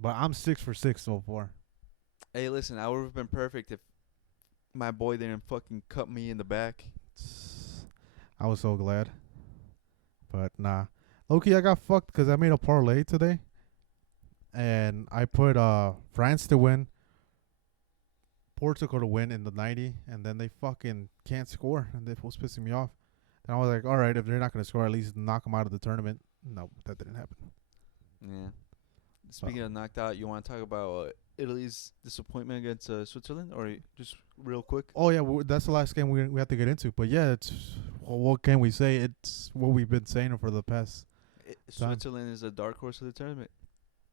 But I'm 6 for 6 so far. Hey, listen, I would have been perfect if my boy didn't fucking cut me in the back. I was so glad. But nah. Loki, I got fucked because I made a parlay today. And I put France to win, Portugal to win in the 90, and then they fucking can't score, and that was pissing me off. And I was like, all right, if they're not gonna score, at least knock them out of the tournament. No, that didn't happen. Yeah. Speaking of knocked out, you want to talk about Italy's disappointment against Switzerland, or just real quick? Oh yeah, that's the last game we have to get into. But yeah, it's what can we say? It's what we've been saying for the past. Switzerland is a dark horse of the tournament.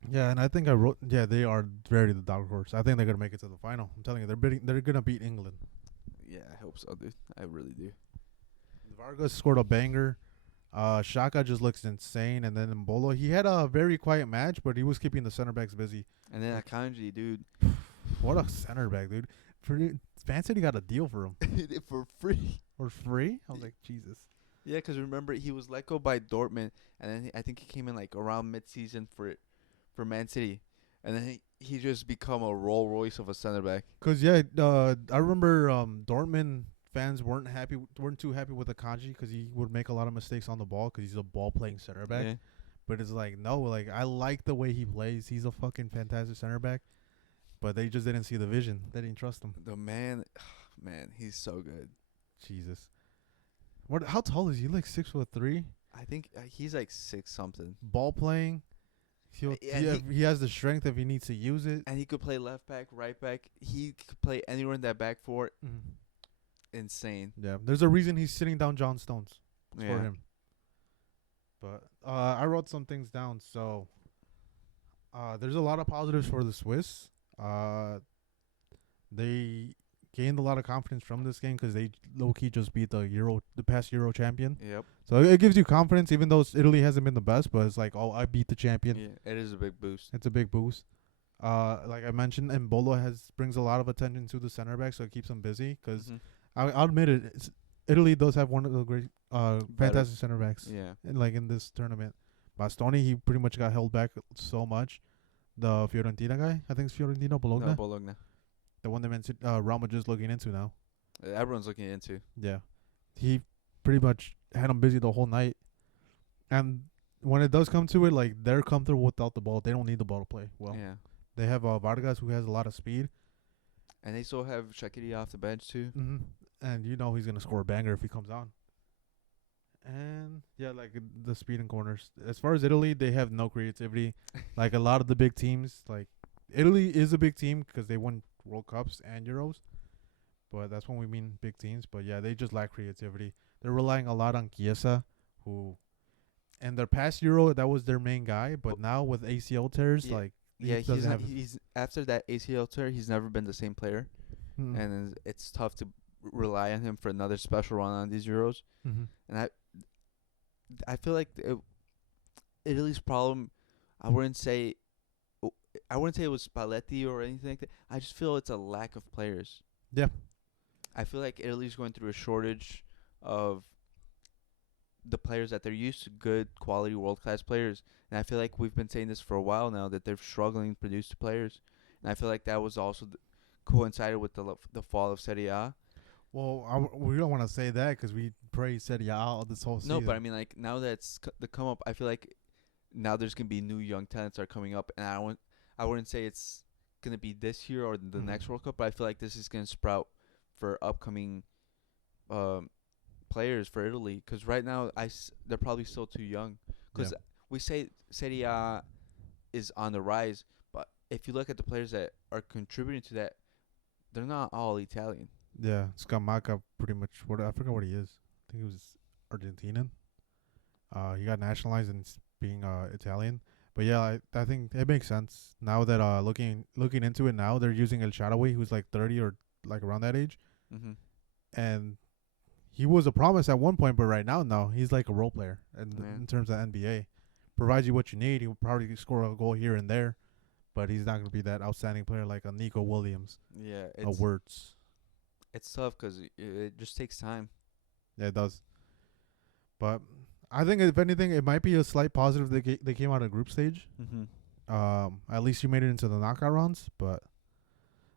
Yeah, and I think I wrote. Yeah, they are very the dark horse. I think they're gonna make it to the final. I'm telling you, they're gonna beat England. Yeah, I hope so, dude. I really do. Vargas scored a banger. Shaka just looks insane, and then Mbolo, he had a very quiet match, but he was keeping the center backs busy. And then Akanji, dude. What a center back, dude! Man City got a deal for him For free. for free. I was like, Jesus. Yeah, because remember, he was let go by Dortmund, and then I think he came in like around mid-season for Man City, and then he just become a Rolls Royce of a center back. Cause yeah, I remember Dortmund fans weren't too happy with Akanji because he would make a lot of mistakes on the ball because he's a ball playing center back. Yeah. But it's like no, like I like the way he plays. He's a fucking fantastic center back. But they just didn't see the vision. They didn't trust him. The man, he's so good. Jesus. What? How tall is he? Like 6'3". I think he's like 6 something. Ball playing. He has the strength if he needs to use it. And he could play left back, right back. He could play anywhere in that back four. Mm-hmm. Insane. Yeah, there's a reason he's sitting down John Stones for him. But I wrote some things down. So there's a lot of positives for the Swiss. They gained a lot of confidence from this game because they low-key just beat the past Euro champion. Yep. So it gives you confidence, even though Italy hasn't been the best. But it's like, oh, I beat the champion. Yeah, it is a big boost. It's a big boost. Like I mentioned, Mbolo brings a lot of attention to the center back, so it keeps them busy. Because I'll admit it, Italy does have one of the great, fantastic center backs. Yeah. In this tournament, Bastoni, he pretty much got held back so much. The Fiorentina guy, I think it's Fiorentina Bologna. No, Bologna. The one that Rama just looking into now. Everyone's looking into. Yeah, he pretty much had him busy the whole night. And when it does come to it, like they're comfortable without the ball. They don't need the ball to play well. Yeah. They have Vargas, who has a lot of speed. And they still have Shaqiri off the bench too. Mm-hmm. And you know he's gonna score a banger if he comes on. And yeah, like the speed in corners. As far as Italy, they have no creativity. Like a lot of the big teams, like Italy is a big team because they won World Cups and Euros. But that's when we mean big teams. But yeah, they just lack creativity. They're relying a lot on Chiesa, who, in their past Euro, that was their main guy. But now with ACL tears, he's after that ACL tear, he's never been the same player, and it's tough to rely on him for another special run on these Euros. Mm-hmm. And I feel like Italy's problem, I wouldn't say it was Spalletti or anything like that. I just feel it's a lack of players. Yeah. I feel like Italy's going through a shortage of the players that they're used to, good quality world-class players. And I feel like we've been saying this for a while now, that they're struggling to produce players. And I feel like that was also coincided with the fall of Serie A. Well, we don't want to say that because we praised Serie A all this whole season. No, but I mean, like, now that's the come up, I feel like now there's going to be new young talents that are coming up. And I wouldn't say it's going to be this year or the next World Cup, but I feel like this is going to sprout for upcoming players for Italy. Because right now, they're probably still too young. Because we say Serie A is on the rise, but if you look at the players that are contributing to that, they're not all Italian. Yeah, Scamacca pretty much. I forgot what he is. I think he was Argentinian. He got nationalized and being Italian. But yeah, I think it makes sense now that looking into it now, they're using El Shaarawy, who's like 30 or like around that age, and he was a promise at one point, but right now, no, he's like a role player in terms of NBA. Provides you what you need. He'll probably score a goal here and there, but he's not going to be that outstanding player like a Nico Williams. Yeah, Wirtz. It's tough because it just takes time. Yeah, it does. But I think if anything, it might be a slight positive they came out of group stage. At least you made it into the knockout rounds, but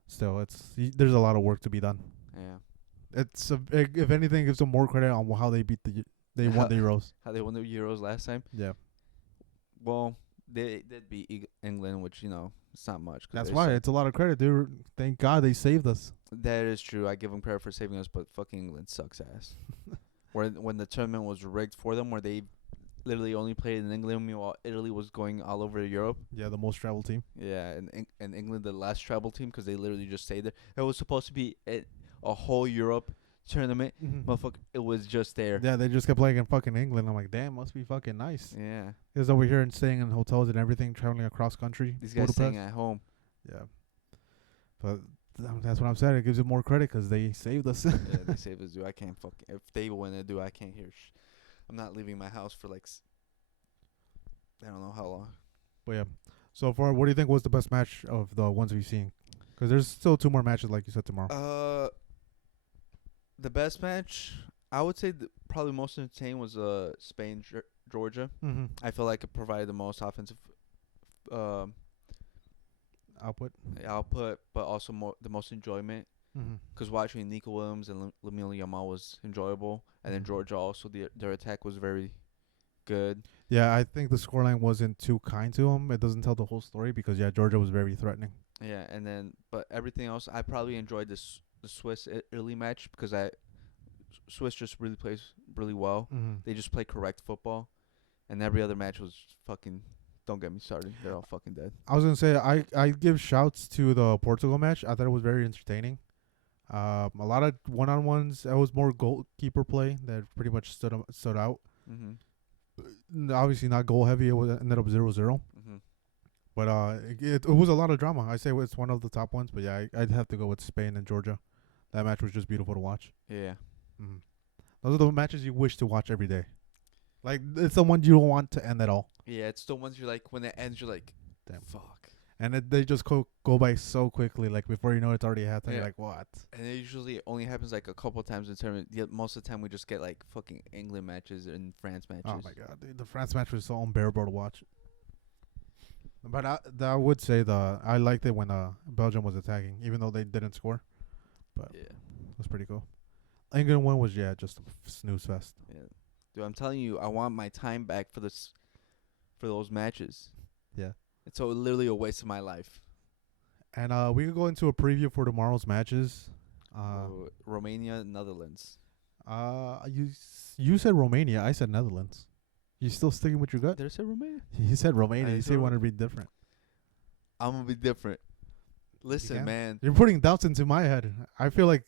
still, there's a lot of work to be done. Yeah, if anything, gives them more credit on how they won the Euros. How they won the Euros last time. Yeah. Well, they did beat England, which it's not much. That's why it's a lot of credit, dude. Thank God they saved us. That is true. I give them credit for saving us, but fucking England sucks ass. When the tournament was rigged for them, where they literally only played in England, meanwhile Italy was going all over Europe. Yeah, the most traveled team. Yeah, and England the last travel team because they literally just stayed there. It was supposed to be a whole Europe tournament, motherfucker. It was just there. Yeah, they just kept playing in fucking England. I'm like, damn, must be fucking nice. Yeah, Because over here and staying in hotels and everything, traveling across country. these guys staying at home. Yeah, but that's what I'm saying. It gives it more credit because they saved us. Yeah, they saved us, dude. I can't fucking. If they win it, dude, I can't hear. I'm not leaving my house for like. I don't know how long. But yeah, so far, what do you think was the best match of the ones we've seen? Because there's still 2 more matches, like you said, tomorrow. The best match, I would say probably most entertaining was Spain Georgia. Mm-hmm. I feel like it provided the most offensive Output. but also the most enjoyment. Mm-hmm. Because watching Nico Williams and Lamine Yamal was enjoyable, and then Georgia also their attack was very good. Yeah, I think the scoreline wasn't too kind to them. It doesn't tell the whole story because Georgia was very threatening. Yeah, and then but everything else, I probably enjoyed the Swiss Italy match because Swiss just really plays really well. Mm-hmm. They just play correct football, and every other match was fucking. Don't get me started. They're all fucking dead. I was gonna say I give shouts to the Portugal match. I thought it was very entertaining. A lot of 1-on-1s. It was more goalkeeper play that pretty much stood out. Obviously not goal heavy. It ended up 0-0. But it was a lot of drama. I say it's one of the top ones. But yeah, I'd have to go with Spain and Georgia. That match was just beautiful to watch. Yeah. Mm-hmm. Those are the matches you wish to watch every day. Like, it's the ones you don't want to end at all. Yeah, it's the ones you're like, when it ends, you're like, damn, fuck. And they just go by so quickly. Like, before you know it's already happened. You're like, what? And it usually only happens like a couple of times in tournament. Yeah, most of the time we just get like fucking England matches and France matches. Oh, my God. Dude, the France match was so unbearable to watch. But I would say I liked it when Belgium was attacking, even though they didn't score. But yeah, it was pretty cool. England one was, just a snooze fest. Yeah. Dude, I'm telling you, I want my time back for those matches. Yeah. It's so literally a waste of my life. And we could go into a preview for tomorrow's matches. Romania, Netherlands. You said Romania. I said Netherlands. You still sticking with your gut? Did I say Romania? You said Romania. You said you want to be different. I'm gonna be different. Listen, man. You're putting doubts into my head. I feel like,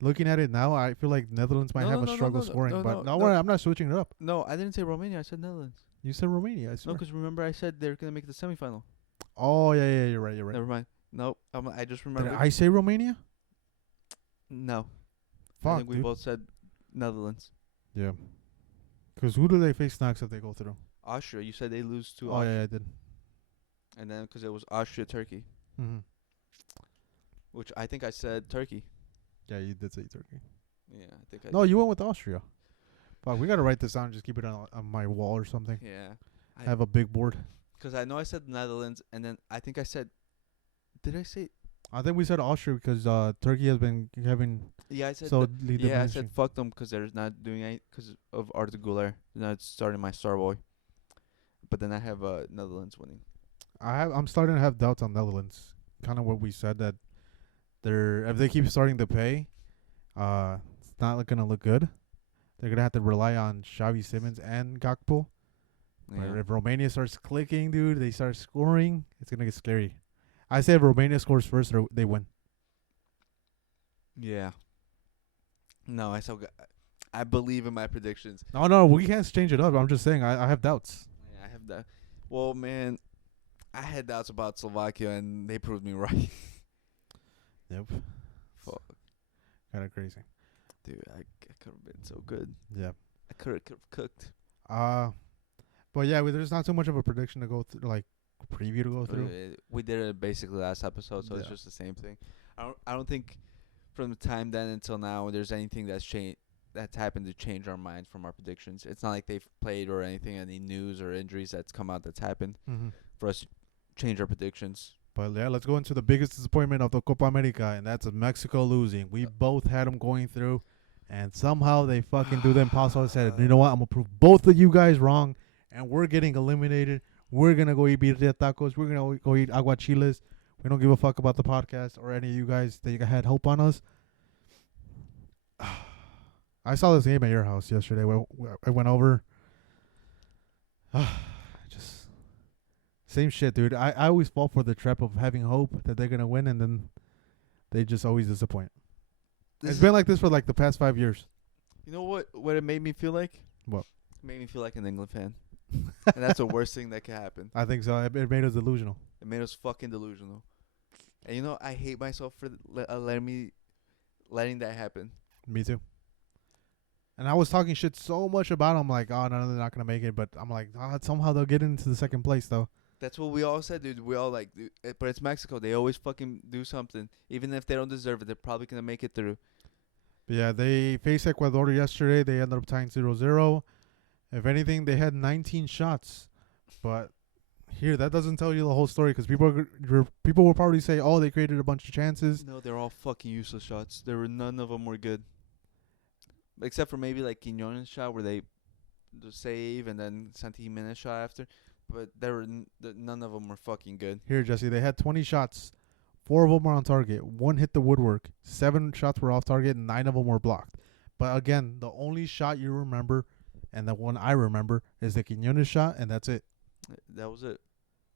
looking at it now, I feel like Netherlands might have a struggle scoring. But no, I'm not switching it up. No, I didn't say Romania. I said Netherlands. You said Romania. I swear. No, because remember I said they're gonna make the semifinal. Oh yeah, you're right. Never mind. Nope. I just remember. Did I say Romania? No. Fuck, I think we both said Netherlands. Yeah. Because who do they face next if they go through? Austria. You said they lose to Austria. Oh, yeah, I did. And then because it was Austria, Turkey. Mm-hmm. Which I think I said Turkey. Yeah, you did say Turkey. Yeah, I think No, you went with Austria. Fuck, we got to write this down and just keep it on my wall or something. Yeah. I have a big board. Because I know I said Netherlands, and then I think I said... Did I say... I think we said Austria because Turkey has been having... Yeah, I said... I said fuck them because they're not doing anything because of Arda Güler. They're not starting my star boy. But then I have Netherlands winning. I'm starting to have doubts on Netherlands. Kind of what we said, that if they keep starting to pay, it's not going to look good. They're going to have to rely on Xavi Simons and Gakpo. Yeah. If Romania starts clicking, dude, they start scoring, it's going to get scary. I say if Romania scores first, they win. Yeah. No, I believe in my predictions. No, we can't change it up. I'm just saying I have doubts. Yeah, I have that. Well, man, I had doubts about Slovakia, and they proved me right. Yep. Fuck. Kind of crazy. Dude, I could have been so good. Yeah. I could have cooked. But yeah, there's not so much of a prediction to go through, like preview to go through. We did it basically last episode, so it's just the same thing. I don't think from the time then until now there's anything that's happened to change our minds from our predictions. It's not like they've played or anything, any news or injuries that's come out that's happened for us to change our predictions. But yeah, let's go into the biggest disappointment of the Copa America, and that's Mexico losing. We both had them going through, and somehow they fucking do the impossible. I said, you know what? I'm going to prove both of you guys wrong, and we're getting eliminated. We're gonna go eat birria tacos. We're gonna go eat aguachiles. We don't give a fuck about the podcast or any of you guys that you had help on us. I saw this game at your house yesterday. I went over. Just same shit, dude. I always fall for the trap of having hope that they're gonna win, and then they just always disappoint. It's been like this for like the past 5 years. You know what it made me feel like? What? It made me feel like an England fan. And that's the worst thing that could happen. I think so. It made us delusional. It made us fucking delusional. And you know, I hate myself for letting that happen. Me too. And I was talking shit so much about them, like, oh, no, they're not going to make it. But I'm like, somehow they'll get into the second place, though. That's what we all said, dude. We all like, dude, but it's Mexico. They always fucking do something. Even if they don't deserve it, they're probably going to make it through. But yeah, they faced Ecuador yesterday. They ended up tying 0-0. If anything, they had 19 shots. But here, that doesn't tell you the whole story, because people will probably say, oh, they created a bunch of chances. No, they're all fucking useless shots. None of them were good. Except for maybe like Quiñones' shot where they save and then Santi Jimenez shot after. But none of them were fucking good. Here, Jesse, they had 20 shots. 4 of them were on target. 1 hit the woodwork. 7 shots were off target, and 9 of them were blocked. But again, the only shot you remember, and the one I remember, is the Quiñones shot, and that's it. That was it.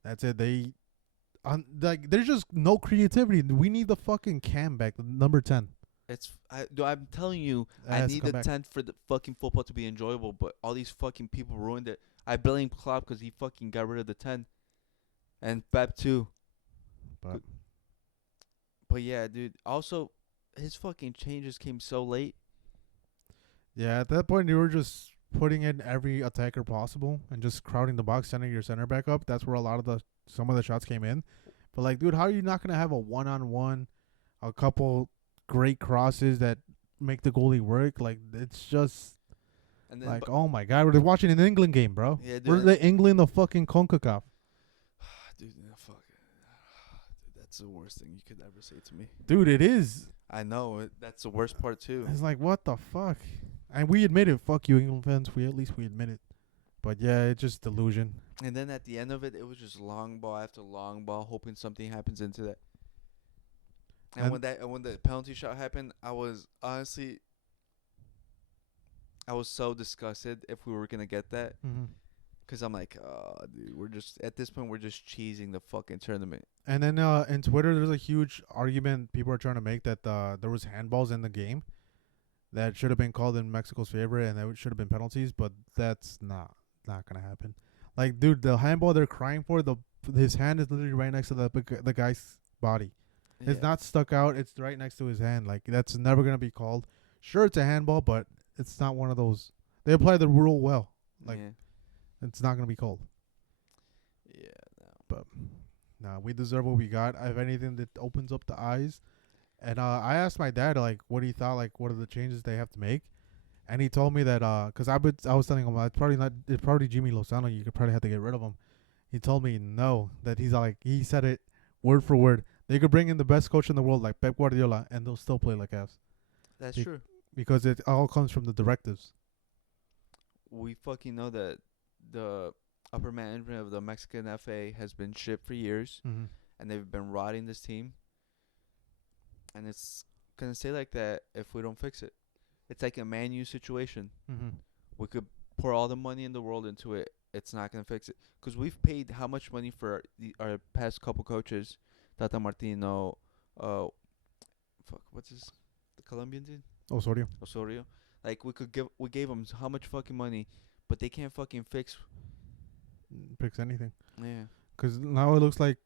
That's it. There's just no creativity. We need the fucking Cam back, the number 10. I'm telling you, I need the 10 for the fucking football to be enjoyable, but all these fucking people ruined it. I blame Klopp because he fucking got rid of the 10. And Pep too. But yeah, dude. Also, his fucking changes came so late. Yeah, at that point, you were just putting in every attacker possible and just crowding the box, sending your center back up. That's where some of the shots came in. But like, dude, how are you not gonna have a one-on-one, a couple great crosses that make the goalie work? Like, it's just and then like, oh my god, we're watching an England game, bro. Yeah, dude, we're the England of fucking CONCACAF. Dude, fuck. Dude, that's the worst thing you could ever say to me. Dude, it is. I know. That's the worst part too. It's like, what the fuck? And we admit it. Fuck you, England fans. We admit it. But yeah, it's just delusion. And then at the end of it, it was just long ball after long ball, hoping something happens into that. And when the penalty shot happened, I was honestly, I was so disgusted if we were gonna get that, because I'm like, oh, dude, at this point we're just cheesing the fucking tournament. And then in Twitter, there's a huge argument people are trying to make that there was handballs in the game that should have been called in Mexico's favor, and that should have been penalties, but that's not gonna happen. Like, dude, the handball they're crying for, his hand is literally right next to the guy's body. Yeah. It's not stuck out. It's right next to his hand. Like, that's never gonna be called. Sure, it's a handball, but it's not one of those. They apply the rule well. Like, it's not gonna be called. Yeah, no. But nah, we deserve what we got. If anything, that opens up the eyes. And I asked my dad, like, what he thought, like, what are the changes they have to make. And he told me that, because I was telling him, it's probably Jimmy Lozano. You could probably have to get rid of him. He told me no, that he said it word for word. They could bring in the best coach in the world, like Pep Guardiola, and they'll still play like ass. That's true. Because it all comes from the directives. We fucking know that the upper management of the Mexican FA has been shit for years, and they've been rotting this team. And it's going to stay like that if we don't fix it. It's like a Man U situation. We could pour all the money in the world into it. It's not going to fix it. Because we've paid how much money for our past couple coaches? Tata Martino, what's the Colombian dude? Osorio. Like, we gave them how much fucking money, but they can't fucking fix anything. Yeah. Because now it looks like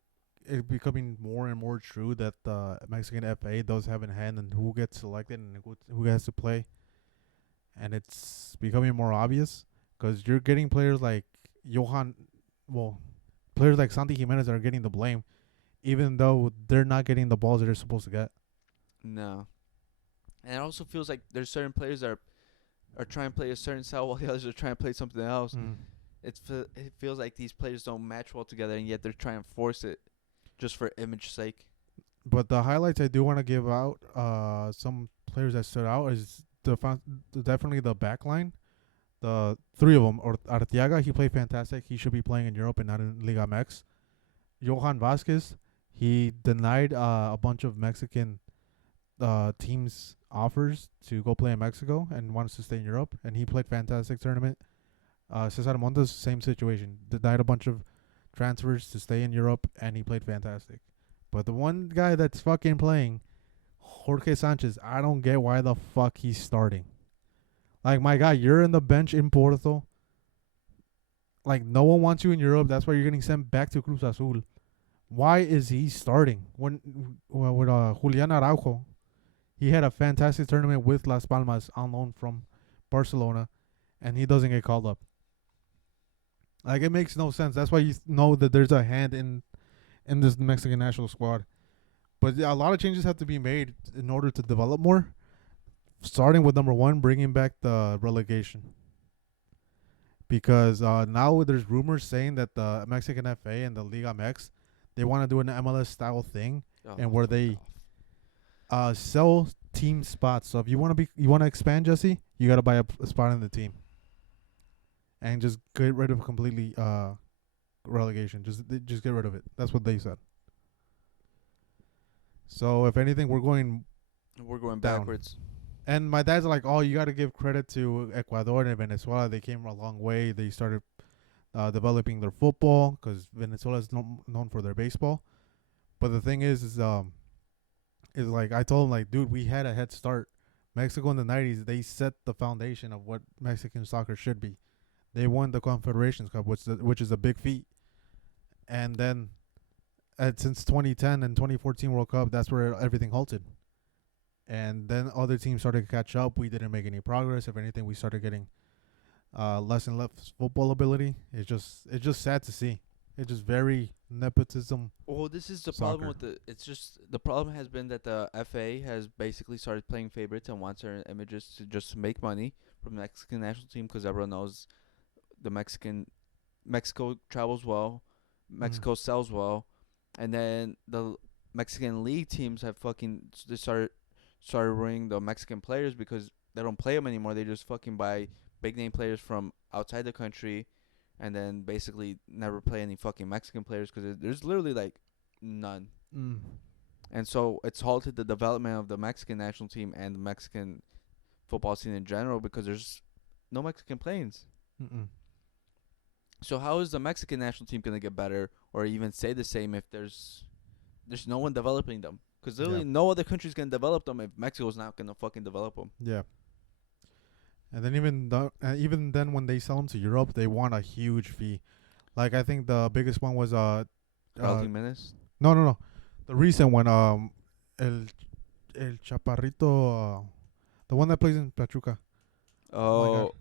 it's becoming more and more true that the Mexican FA does have in hand and who gets selected and who has to play. And it's becoming more obvious because you're getting players like players like Santi Jimenez that are getting the blame, even though they're not getting the balls that they're supposed to get. No. And it also feels like there's certain players that are trying to play a certain style while the others are trying to play something else. It feels like these players don't match well together, and yet they're trying to force it just for image sake. But the highlights I do want to give out, some players that stood out is definitely the back line. The three of them, or Arteaga, he played fantastic. He should be playing in Europe and not in Liga MX. Johan Vasquez, he denied a bunch of Mexican teams offers to go play in Mexico and wants to stay in Europe, and he played fantastic tournament. Cesar Montes, same situation, denied a bunch of transfers to stay in Europe, and he played fantastic. But the one guy that's fucking playing, Jorge Sanchez, I don't get why the fuck he's starting. Like, my guy, you're in the bench in Porto. Like, no one wants you in Europe. That's why you're getting sent back to Cruz Azul. Why is he starting? When with Julian Araujo, he had a fantastic tournament with Las Palmas on loan from Barcelona, and he doesn't get called up. Like, it makes no sense. That's why you know that there's a hand in this Mexican national squad. But a lot of changes have to be made in order to develop more. Starting with number one, bringing back the relegation. Because now there's rumors saying that the Mexican FA and the Liga MX, they want to do an MLS style thing, and where they sell team spots. So if you want to expand, Jesse, you got to buy a spot in the team, and just get rid of completely relegation. Just get rid of it. That's what they said. So if anything, we're going down. backwards. And my dad's like, oh, you got to give credit to Ecuador and Venezuela. They came a long way. They started developing their football because Venezuela is known for their baseball. But the thing is like I told him, like, dude, we had a head start. Mexico in the 90s, they set the foundation of what Mexican soccer should be. They won the Confederations Cup, which is a big feat. And then since 2010 and 2014 World Cup, that's where everything halted. And then other teams started to catch up. We didn't make any progress. If anything, we started getting less and less football ability. It's just sad to see. It's just very nepotism. Well, this is the soccer. problem with it's just the problem has been that the FA has basically started playing favorites and wants their images to just make money from the Mexican national team because everyone knows the Mexico travels well, Mexico sells well, and then the Mexican league teams have they started ruining the Mexican players because they don't play them anymore. They just fucking buy big name players from outside the country, and then basically never play any fucking Mexican players because there's literally like none. And so it's halted the development of the Mexican national team and the Mexican football scene in general because there's no Mexican players. So how is the Mexican national team gonna get better or even stay the same if there's no one developing them? Because literally no other country's gonna develop them if Mexico's not gonna fucking develop them. Yeah. And then even then, when they sell them to Europe, they want a huge fee. Like, I think the biggest one was Raul Jimenez? No. The recent one, El Chaparrito, the one that plays in Pachuca. Oh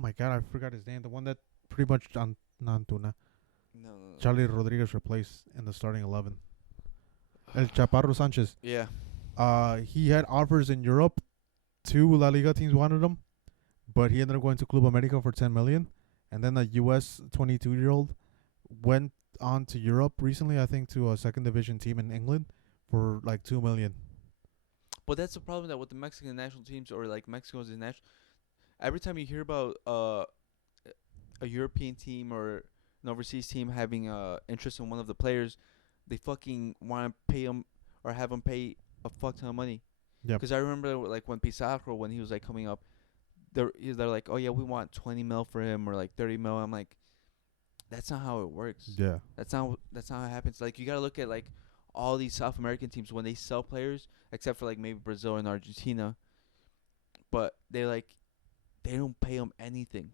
my god, I forgot his name. The one that pretty much Antuna. No. Charlie Rodriguez replaced in the starting 11. El Chaparro Sanchez. Yeah. He had offers in Europe. 2 La Liga teams wanted him, but he ended up going to Copa America for $10 million. And then a U.S. 22-year-old went on to Europe recently, I think, to a second division team in England for like $2 million. But that's the problem that with the Mexican national teams or like Mexico's national. Every time you hear about a European team or an overseas team having interest in one of the players, they fucking want to pay them or have them pay a fuck ton of money. Yeah. Because I remember like when Pizarro, when he was like coming up, they're like, oh yeah, we want 20 mil for him or like 30 mil. I'm like, that's not how it works. Yeah. That's not how it happens. Like, you gotta look at like all these South American teams when they sell players, except for like maybe Brazil and Argentina, but they don't pay them anything.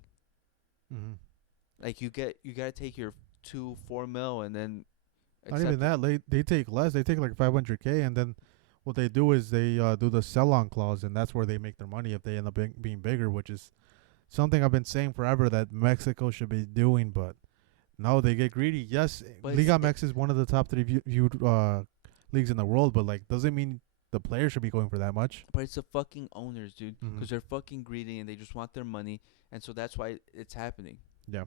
Like, you gotta take your 2-4 mil and then. Not even that. They take less. They take like $500K, and then what they do is they do the sell-on clause, and that's where they make their money if they end up being bigger, which is something I've been saying forever that Mexico should be doing, but no, they get greedy. Yes, but Liga MX is one of the top 3 viewed leagues in the world, but like, doesn't mean the players should be going for that much. But it's the fucking owners, dude, because they're fucking greedy and they just want their money, and so that's why it's happening. Yeah.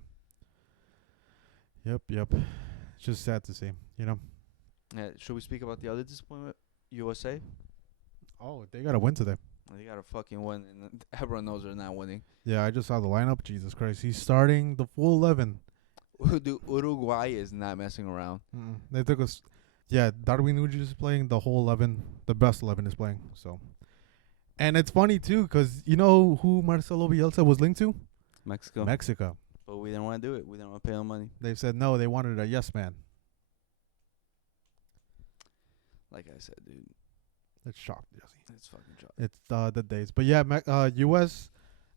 Yep. It's just sad to see, you know. Should we speak about the other disappointment, USA? Oh, they got a win today. They got to fucking win, and everyone knows they're not winning. Yeah, I just saw the lineup. Jesus Christ, he's starting the full 11. Dude, Uruguay is not messing around. They took us. Yeah, Darwin Núñez is playing the whole 11. The best 11 is playing. So, and it's funny too, because you know who Marcelo Bielsa was linked to? Mexico. Mexico. But we didn't want to do it. We didn't want to pay them money. They said no. They wanted a yes man. Like I said, dude. It's shocked, Jesse. It's fucking shocked. It's the days. But yeah, U.S.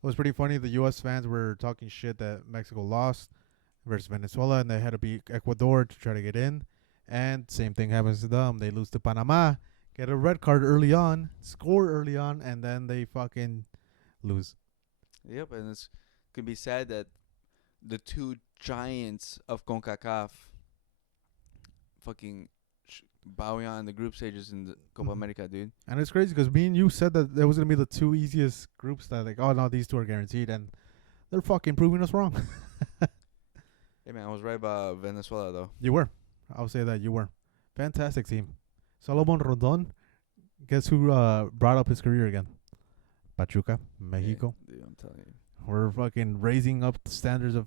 It was pretty funny. The U.S. fans were talking shit that Mexico lost versus Venezuela, and they had to beat Ecuador to try to get in. And same thing happens to them. They lose to Panama, get a red card early on, score early on, and then they fucking lose. Yep, and it's gonna be sad that the two giants of CONCACAF fucking bowing out in the group stages in the Copa America, dude. And it's crazy because me and you said that there was going to be the two easiest groups that, like, oh, no, these two are guaranteed. And they're fucking proving us wrong. Hey, man, I was right about Venezuela, though. You were. I'll say that you were. Fantastic team. Solomon Rondon, guess who brought up his career again? Pachuca, Mexico. Yeah, dude, I'm telling you. We're fucking raising up the standards of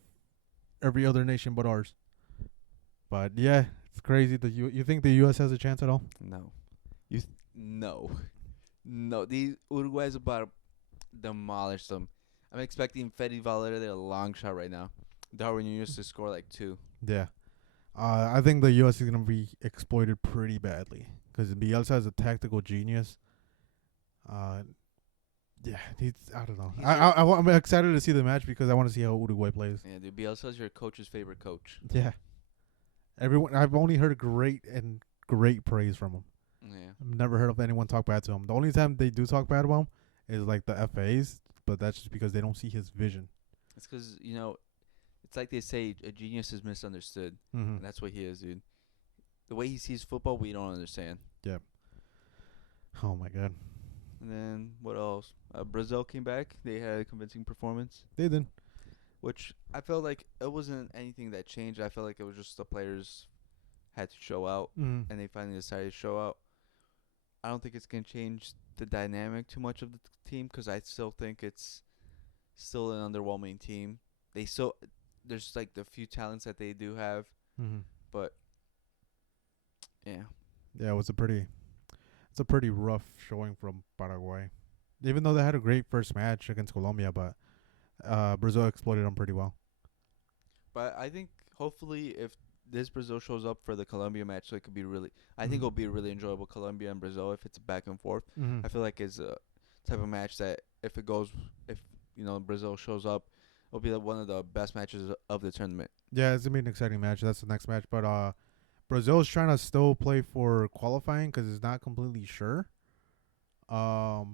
every other nation but ours. But, yeah, it's crazy. You think the U.S. has a chance at all? No. No. No. These Uruguay's about to demolish them. I'm expecting Fede Valverde a long shot right now. Darwin Núñez to score like 2. Yeah. I think the U.S. is going to be exploited pretty badly because Bielsa is a tactical genius. Yeah, I don't know. I'm excited to see the match because I want to see how Uruguay plays. Yeah, dude, Bielsa's your coach's favorite coach. Yeah. I've only heard great praise from him. Yeah. I've never heard of anyone talk bad to him. The only time they do talk bad about him is like the FAs, but that's just because they don't see his vision. It's because, it's like they say, a genius is misunderstood. Mm-hmm. And that's what he is, dude. The way he sees football, we don't understand. Yeah. Oh, my God. And then, what else? Brazil came back. They had a convincing performance. They did. Which I felt like it wasn't anything that changed. I felt like it was just the players had to show out, and they finally decided to show out. I don't think it's going to change the dynamic too much of the team because I still think it's still an underwhelming team. There's like the few talents that they do have, but yeah. Yeah, it's a pretty rough showing from Paraguay. Even though they had a great first match against Colombia, but Brazil exploited them pretty well. But I think hopefully if this Brazil shows up for the Colombia match, so it could be I think it'll be a really enjoyable Colombia and Brazil if it's back and forth. I feel like it's a type of match that if Brazil shows up, it'll be one of the best matches of the tournament. Yeah, it's gonna be an exciting match. That's the next match, but Brazil's trying to still play for qualifying because it's not completely sure. Because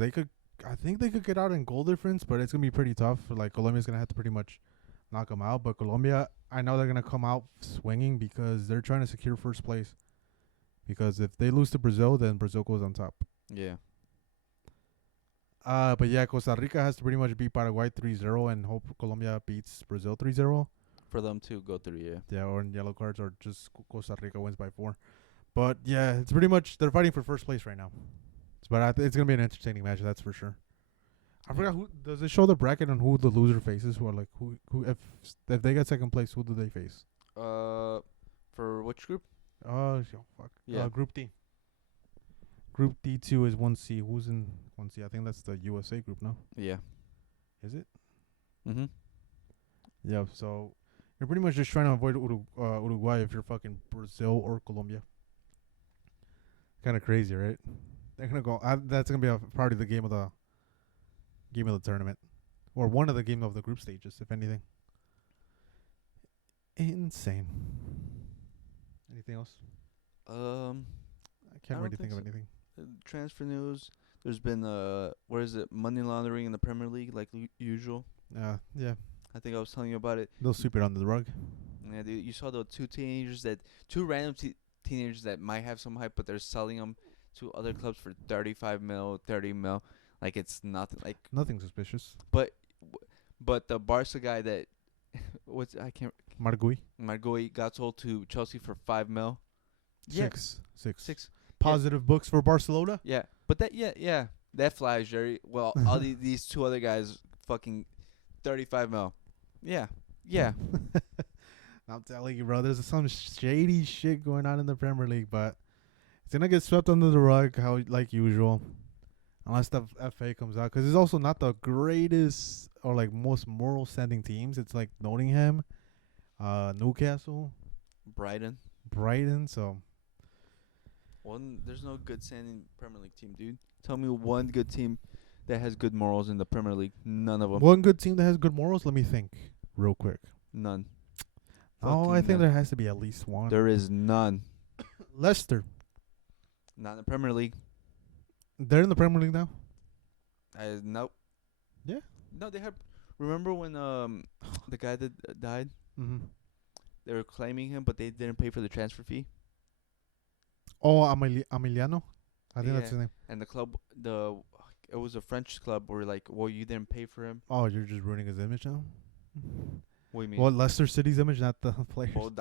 I think they could get out in goal difference, but it's gonna be pretty tough. Like Colombia's gonna have to pretty much knock them out. But Colombia, I know they're gonna come out swinging because they're trying to secure first place. Because if they lose to Brazil, then Brazil goes on top. Yeah. But yeah, Costa Rica has to pretty much beat Paraguay 3-0 and hope Colombia beats Brazil 3-0. For them to go through, yeah. Yeah, or in yellow cards, or just Costa Rica wins by 4. But yeah, it's pretty much they're fighting for first place right now. But it's gonna be an entertaining match, that's for sure. I forgot who does it show the bracket on who the loser faces, or like who if they get second place, who do they face? For which group? Fuck. Yeah. Group D. Group D2 is 1C. Who's in 1C? I think that's the USA group, no? Yeah. Is it? Mhm. Yeah. So you're pretty much just trying to avoid Uruguay if you're fucking Brazil or Colombia. Kind of crazy, right? They're gonna go. That's gonna be a part of the game of the tournament, or one of the game of the group stages, if anything. Insane. Anything else? I can't really think of anything. Transfer news. There's been money laundering in the Premier League like usual. Yeah. I think I was telling you about it. They'll sweep it under the rug. Yeah, dude, you saw the two random teenagers that might have some hype, but they're selling them to other clubs for 35 mil, 30 mil. Like it's nothing. Like nothing suspicious. But the Barca guy that Margui got sold to Chelsea for 5 mil. Six. Six. positive books for Barcelona. Yeah, but that flies, Jerry. Well, all these two other guys, fucking 35 mil. Yeah, yeah. I'm telling you, bro. There's some shady shit going on in the Premier League, but it's gonna get swept under the rug, how like usual, unless the FA comes out. Because it's also not the greatest or like most moral standing teams. It's like Nottingham, Newcastle, Brighton. Brighton. So There's no good standing Premier League team, dude. Tell me one good team that has good morals in the Premier League. None of them. one good team that has good morals. Let me think, real quick. None. Oh, I think there has to be at least one. There is none. Leicester. Not in the Premier League. They're in the Premier League now. Nope. Yeah. No, they had. Remember when the guy that died? Mm-hmm. They were claiming him, but they didn't pay for the transfer fee. Oh, Emiliano. I think that's Yeah. his name. And the club, it was a French club where like, well, you didn't pay for him. Oh, you're just ruining his image now. What do you mean? Well, Leicester City's image, not the players. Well,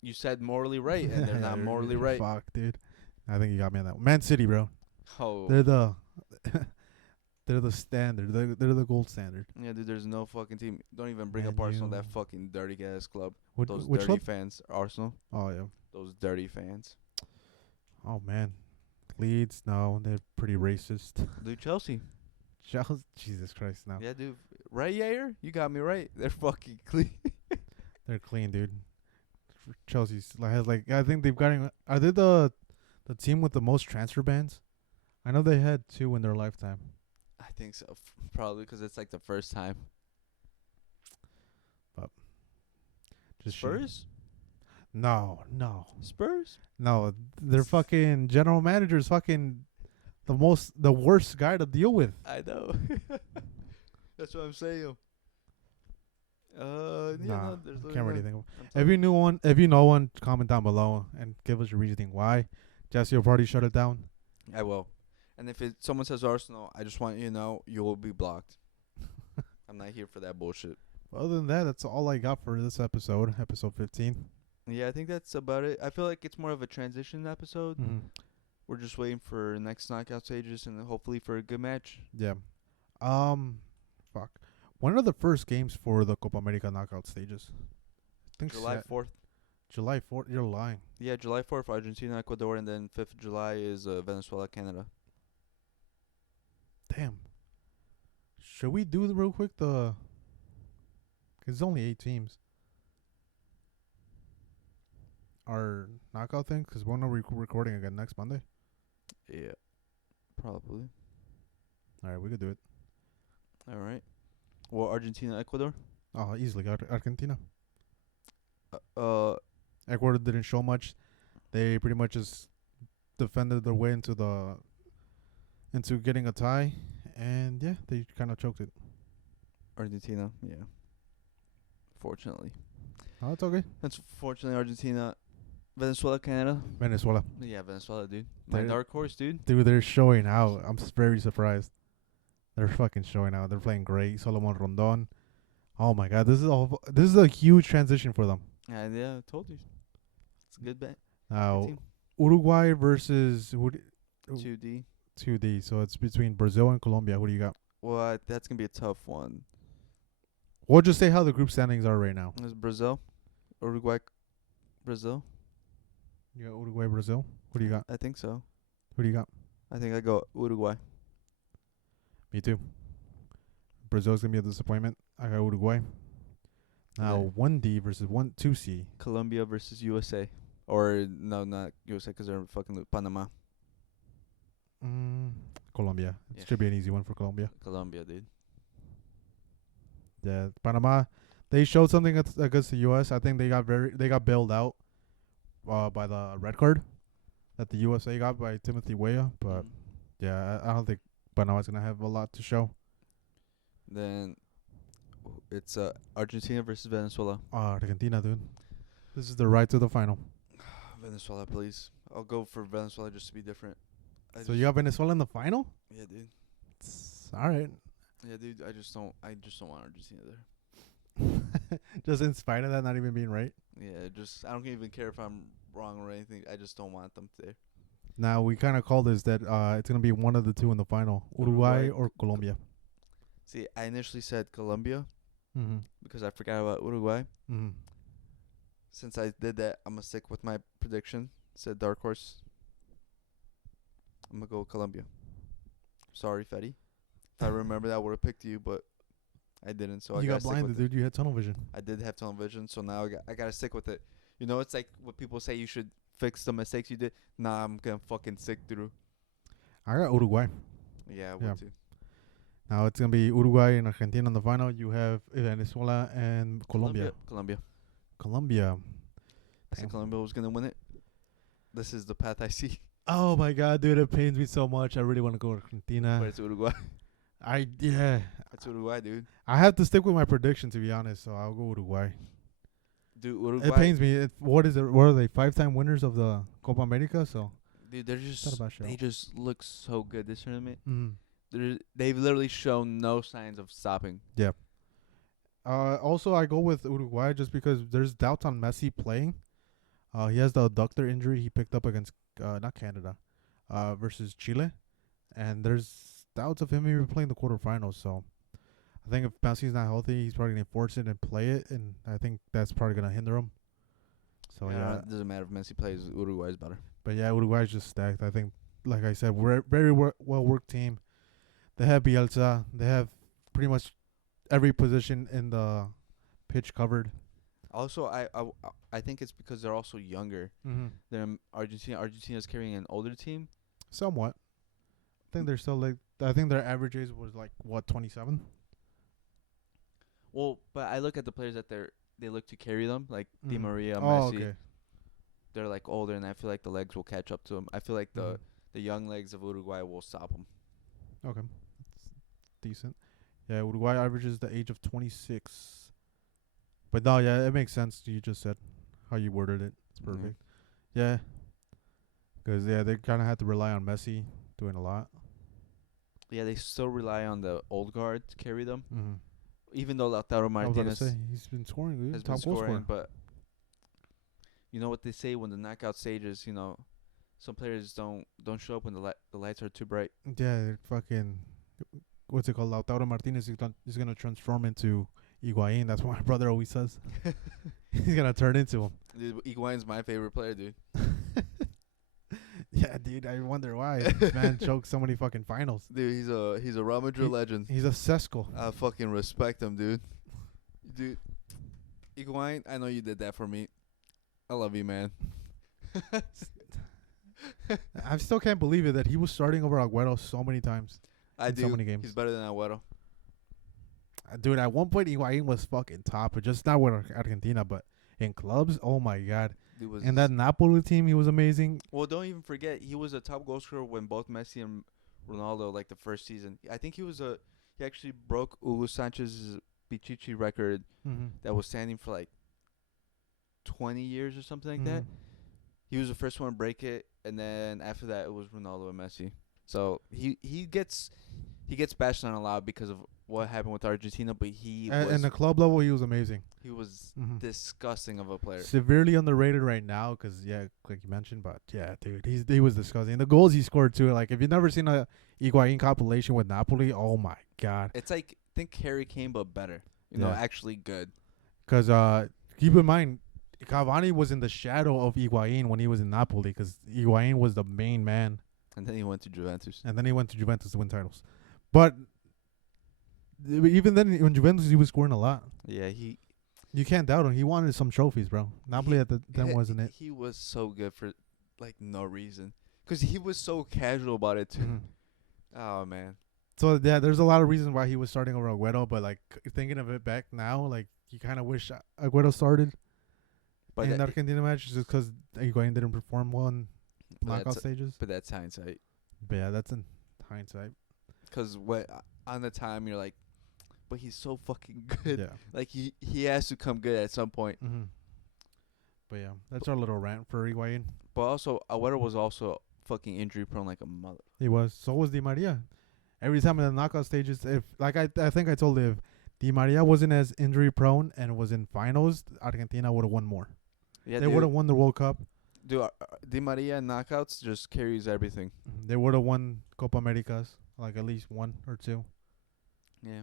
you said morally right, and they're not morally right. Fuck, dude. I think you got me on that one. Man City, bro. Oh. They're the they're the standard. They're the gold standard. Yeah, dude, there's no fucking team. Don't even bring Man up Arsenal, U. that fucking dirty ass club. Those Which dirty club? fans. Arsenal. Oh yeah. Those dirty fans. Oh man. Leeds, no, they're pretty racist. Dude, Chelsea. Chelsea, Jesus Christ, no. Yeah, dude. Right, Yair? You got me right. They're fucking clean. They're clean, dude. Chelsea's has like I think they've gotten. Are they the team with the most transfer bans? I know they had 2 in their lifetime. I think so. Probably because it's like the first time. Just Spurs? No. Spurs? No, their fucking general manager's fucking the worst guy to deal with. I know. That's what I'm saying. Nah, there's can't really think of. I'm If you know one, comment down below and give us your reasoning why. Jesse will probably shut it down. I will. And if someone says Arsenal, I just want you to know you will be blocked. I'm not here for that bullshit. Other than that, that's all I got for this episode 15. Yeah, I think that's about it. I feel like it's more of a transition episode. Mm-hmm. We're just waiting for next knockout stages and hopefully for a good match. Yeah. Fuck. When are the first games for the Copa America knockout stages? I think July 4th. July 4th? You're lying. Yeah, July 4th, Argentina, Ecuador, and then 5th of July is Venezuela, Canada. Damn. Should we do real quick the... Cause it's only 8 teams. Our knockout thing? Because when are we recording again? Next Monday? Yeah, probably. Alright, we could do it. All right. Well, Argentina, Ecuador. Oh, easily. Argentina. Uh, Ecuador didn't show much. They pretty much just defended their way into getting a tie. And yeah, they kind of choked it. Argentina. Yeah. Fortunately. Oh, it's okay. That's fortunately Argentina. Venezuela, Canada. Venezuela. Yeah, Venezuela, dude. My They're- dark horse, dude. Dude, they're showing out. I'm very surprised. They're fucking showing out. They're playing great. Solomon Rondon. Oh my god, this is a huge transition for them. Yeah, I told you. It's a good bet. Now, Uruguay versus 2D. 2D. So it's between Brazil and Colombia. Who do you got? Well, that's going to be a tough one. We'll just say how the group standings are right now. It's Brazil. Uruguay. Brazil. You got Uruguay, Brazil. Who do you got? I think so. Who do you got? I think I go Uruguay. Me too. Brazil's going to be a disappointment. I got Uruguay. Now, 1D versus 2C. Colombia versus USA. Or, no, not USA because they're fucking Panama. Colombia. Yeah. It should be an easy one for Colombia. Colombia, dude. Yeah, Panama. They showed something against the U.S. I think they got bailed out by the red card that the USA got by Timothy Weah. But yeah, I don't think Panama's gonna have a lot to show. Then it's Argentina versus Venezuela. Argentina, dude. This is the right to the final. Venezuela, please. I'll go for Venezuela just to be different. So you got Venezuela in the final? Yeah, dude. All right. Yeah, dude. I just don't want Argentina there. Just in spite of that not even being right. Yeah, I don't even care if I'm wrong or anything. I just don't want them there. Now we kind of call this that it's gonna be one of the two in the final, Uruguay Uruguay. or Colombia. See, I initially said Colombia Mm-hmm. because I forgot about Uruguay. Mm-hmm. Since I did that, I'm gonna stick with my prediction. Said dark horse. I'm gonna go Colombia. Sorry, Fetty. If I remember that, I would have picked you, but I didn't. So I You gotta got stick blinded, with it. dude. You had tunnel vision. I did have tunnel vision, so now I gotta stick with it. You know, it's like what people say you should fix the mistakes you did. Nah, I'm gonna fucking stick through. I got Uruguay. Yeah, I would Yeah. too. Now it's gonna be Uruguay and Argentina in the final. You have Venezuela and Colombia. Colombia. Colombia. I said Damn. Colombia was gonna win it. This is the path I see. Oh my god, dude, it pains me so much. I really want to go Argentina. But it's Uruguay. Yeah. It's Uruguay, dude. I have to stick with my prediction to be honest, so I'll go Uruguay. Dude, Uruguay. It pains me. What is it? What are they? 5-time winners of the Copa America. So Dude, they're not a just bad show. they just look so good this tournament. Mm. They've literally shown no signs of stopping. Also, I go with Uruguay just because there's doubts on Messi playing. He has the adductor injury he picked up against not Canada, versus Chile, and there's doubts of him even playing the quarterfinals. So I think if Messi's not healthy, he's probably gonna force it and play it, and I think that's probably gonna hinder him. So yeah, It doesn't matter if Messi plays. Uruguay's better. but yeah, Uruguay's just stacked. I think, like I said, we're a very well worked team. They have Bielsa. They have pretty much every position in the pitch covered. Also, I think it's because they're also younger than Argentina. Argentina's carrying an older team. Somewhat. I think they're still like. I think their average age was like what 27. Well, but I look at the players that they look to carry them, like Di Maria, Oh, Messi. okay. They're like older, and I feel like the legs will catch up to them. I feel like Mhm. the young legs of Uruguay will stop them. Okay, that's decent. Yeah, Uruguay averages the age of 26. But no, yeah, it makes sense. You just said how you worded it. It's Mhm. perfect. Yeah, because yeah, they kind of had to rely on Messi doing a lot. Yeah, they still rely on the old guard to carry them, Mm-hmm. even though Lautaro I was about to Martinez say he's been scoring. Dude. has Top been goal scoring. scorer. But you know what they say when the knockout stages, some players don't show up when the lights are too bright. Yeah, they're fucking. What's it called? Lautaro Martinez is gonna transform into Higuain. That's what my brother always says. He's gonna turn into him. Dude, Higuain's my favorite player, dude. Yeah, dude. I wonder why this man choked so many fucking finals. Dude, he's a Real Madrid legend. He's a Sesco. I fucking respect him, dude. Dude, Higuain, I know you did that for me. I love you, man. I still can't believe it that he was starting over Agüero so many times. I In do. so many games. He's better than Agüero. Dude, at one point Higuain was fucking top, but just not with Argentina, but in clubs, oh my god. Dude was And that Napoli team, he was amazing. Well, don't even forget he was a top goal scorer when both Messi and Ronaldo like the first season. I think he actually broke Hugo Sanchez's Pichichi record Mm-hmm. that was standing for like 20 years or something like that. He was the first one to break it, and then after that it was Ronaldo and Messi. So he gets bashed on a lot because of what happened with Argentina, but And the club level, he was amazing. he was Mhm. disgusting of a player. Severely underrated right now, cause yeah, like you mentioned, but yeah, dude, he was disgusting. The goals he scored too, like if you've never seen a Higuain compilation with Napoli, oh my god. It's like think Harry Kane but better. Yeah. Actually good. Cause keep in mind, Cavani was in the shadow of Higuain when he was in Napoli, cause Higuain was the main man, And then he went to Juventus. and then he went to Juventus to win titles. But even then, in Juventus, he was scoring a lot. Yeah, You can't doubt him. He wanted some trophies, bro. Napoli at the then wasn't it? He was so good for like no reason. Cause he was so casual about it too. Mhm. Oh man. So yeah, there's a lot of reasons why he was starting over Agüero, but like thinking of it back now, like you kind of wish Agüero started But in the that, Argentina match just because Higuain didn't perform well in but knockout that's, stages. but that's hindsight. But yeah, that's in hindsight. Cause on the time you're like, but he's so fucking good. Yeah. Like he has to come good at some point. Mm-hmm. But yeah, that's our little rant for Higuain. But also Agüero was also fucking injury prone like a mother. He was. So was Di Maria. Every time in the knockout stages, if like I think I told you, if Di Maria wasn't as injury prone and was in finals, Argentina would have won more. Yeah, They would have won the World Cup. Dude, Di Maria in knockouts just carries everything. They would have won Copa Americas, like at least one or two. Yeah.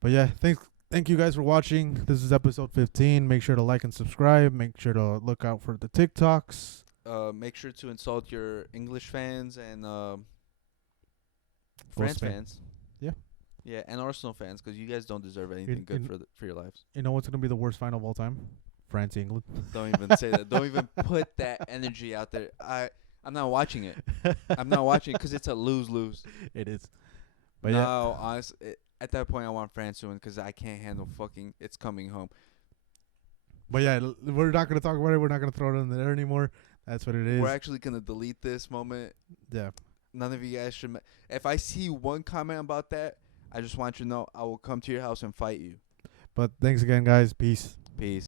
But yeah, thank you guys for watching. This is episode 15. Make sure to like and subscribe. Make sure to look out for the TikToks. Make sure to insult your English fans and Full France span. fans. Yeah. Yeah, and Arsenal fans, because you guys don't deserve anything good for your lives. You know what's gonna be the worst final of all time? France, England. Don't even say that. Don't even put that energy out there. I'm not watching it. I'm not watching it because it's a lose-lose. It is. But no, honestly, at that point, I want France to win because I can't handle fucking it's coming home. But yeah, we're not gonna talk about it. We're not gonna throw it in there anymore. That's what it is. We're actually gonna delete this moment. Yeah. None of you guys should. If I see one comment about that, I just want you to know I will come to your house and fight you. But thanks again, guys. Peace. Peace.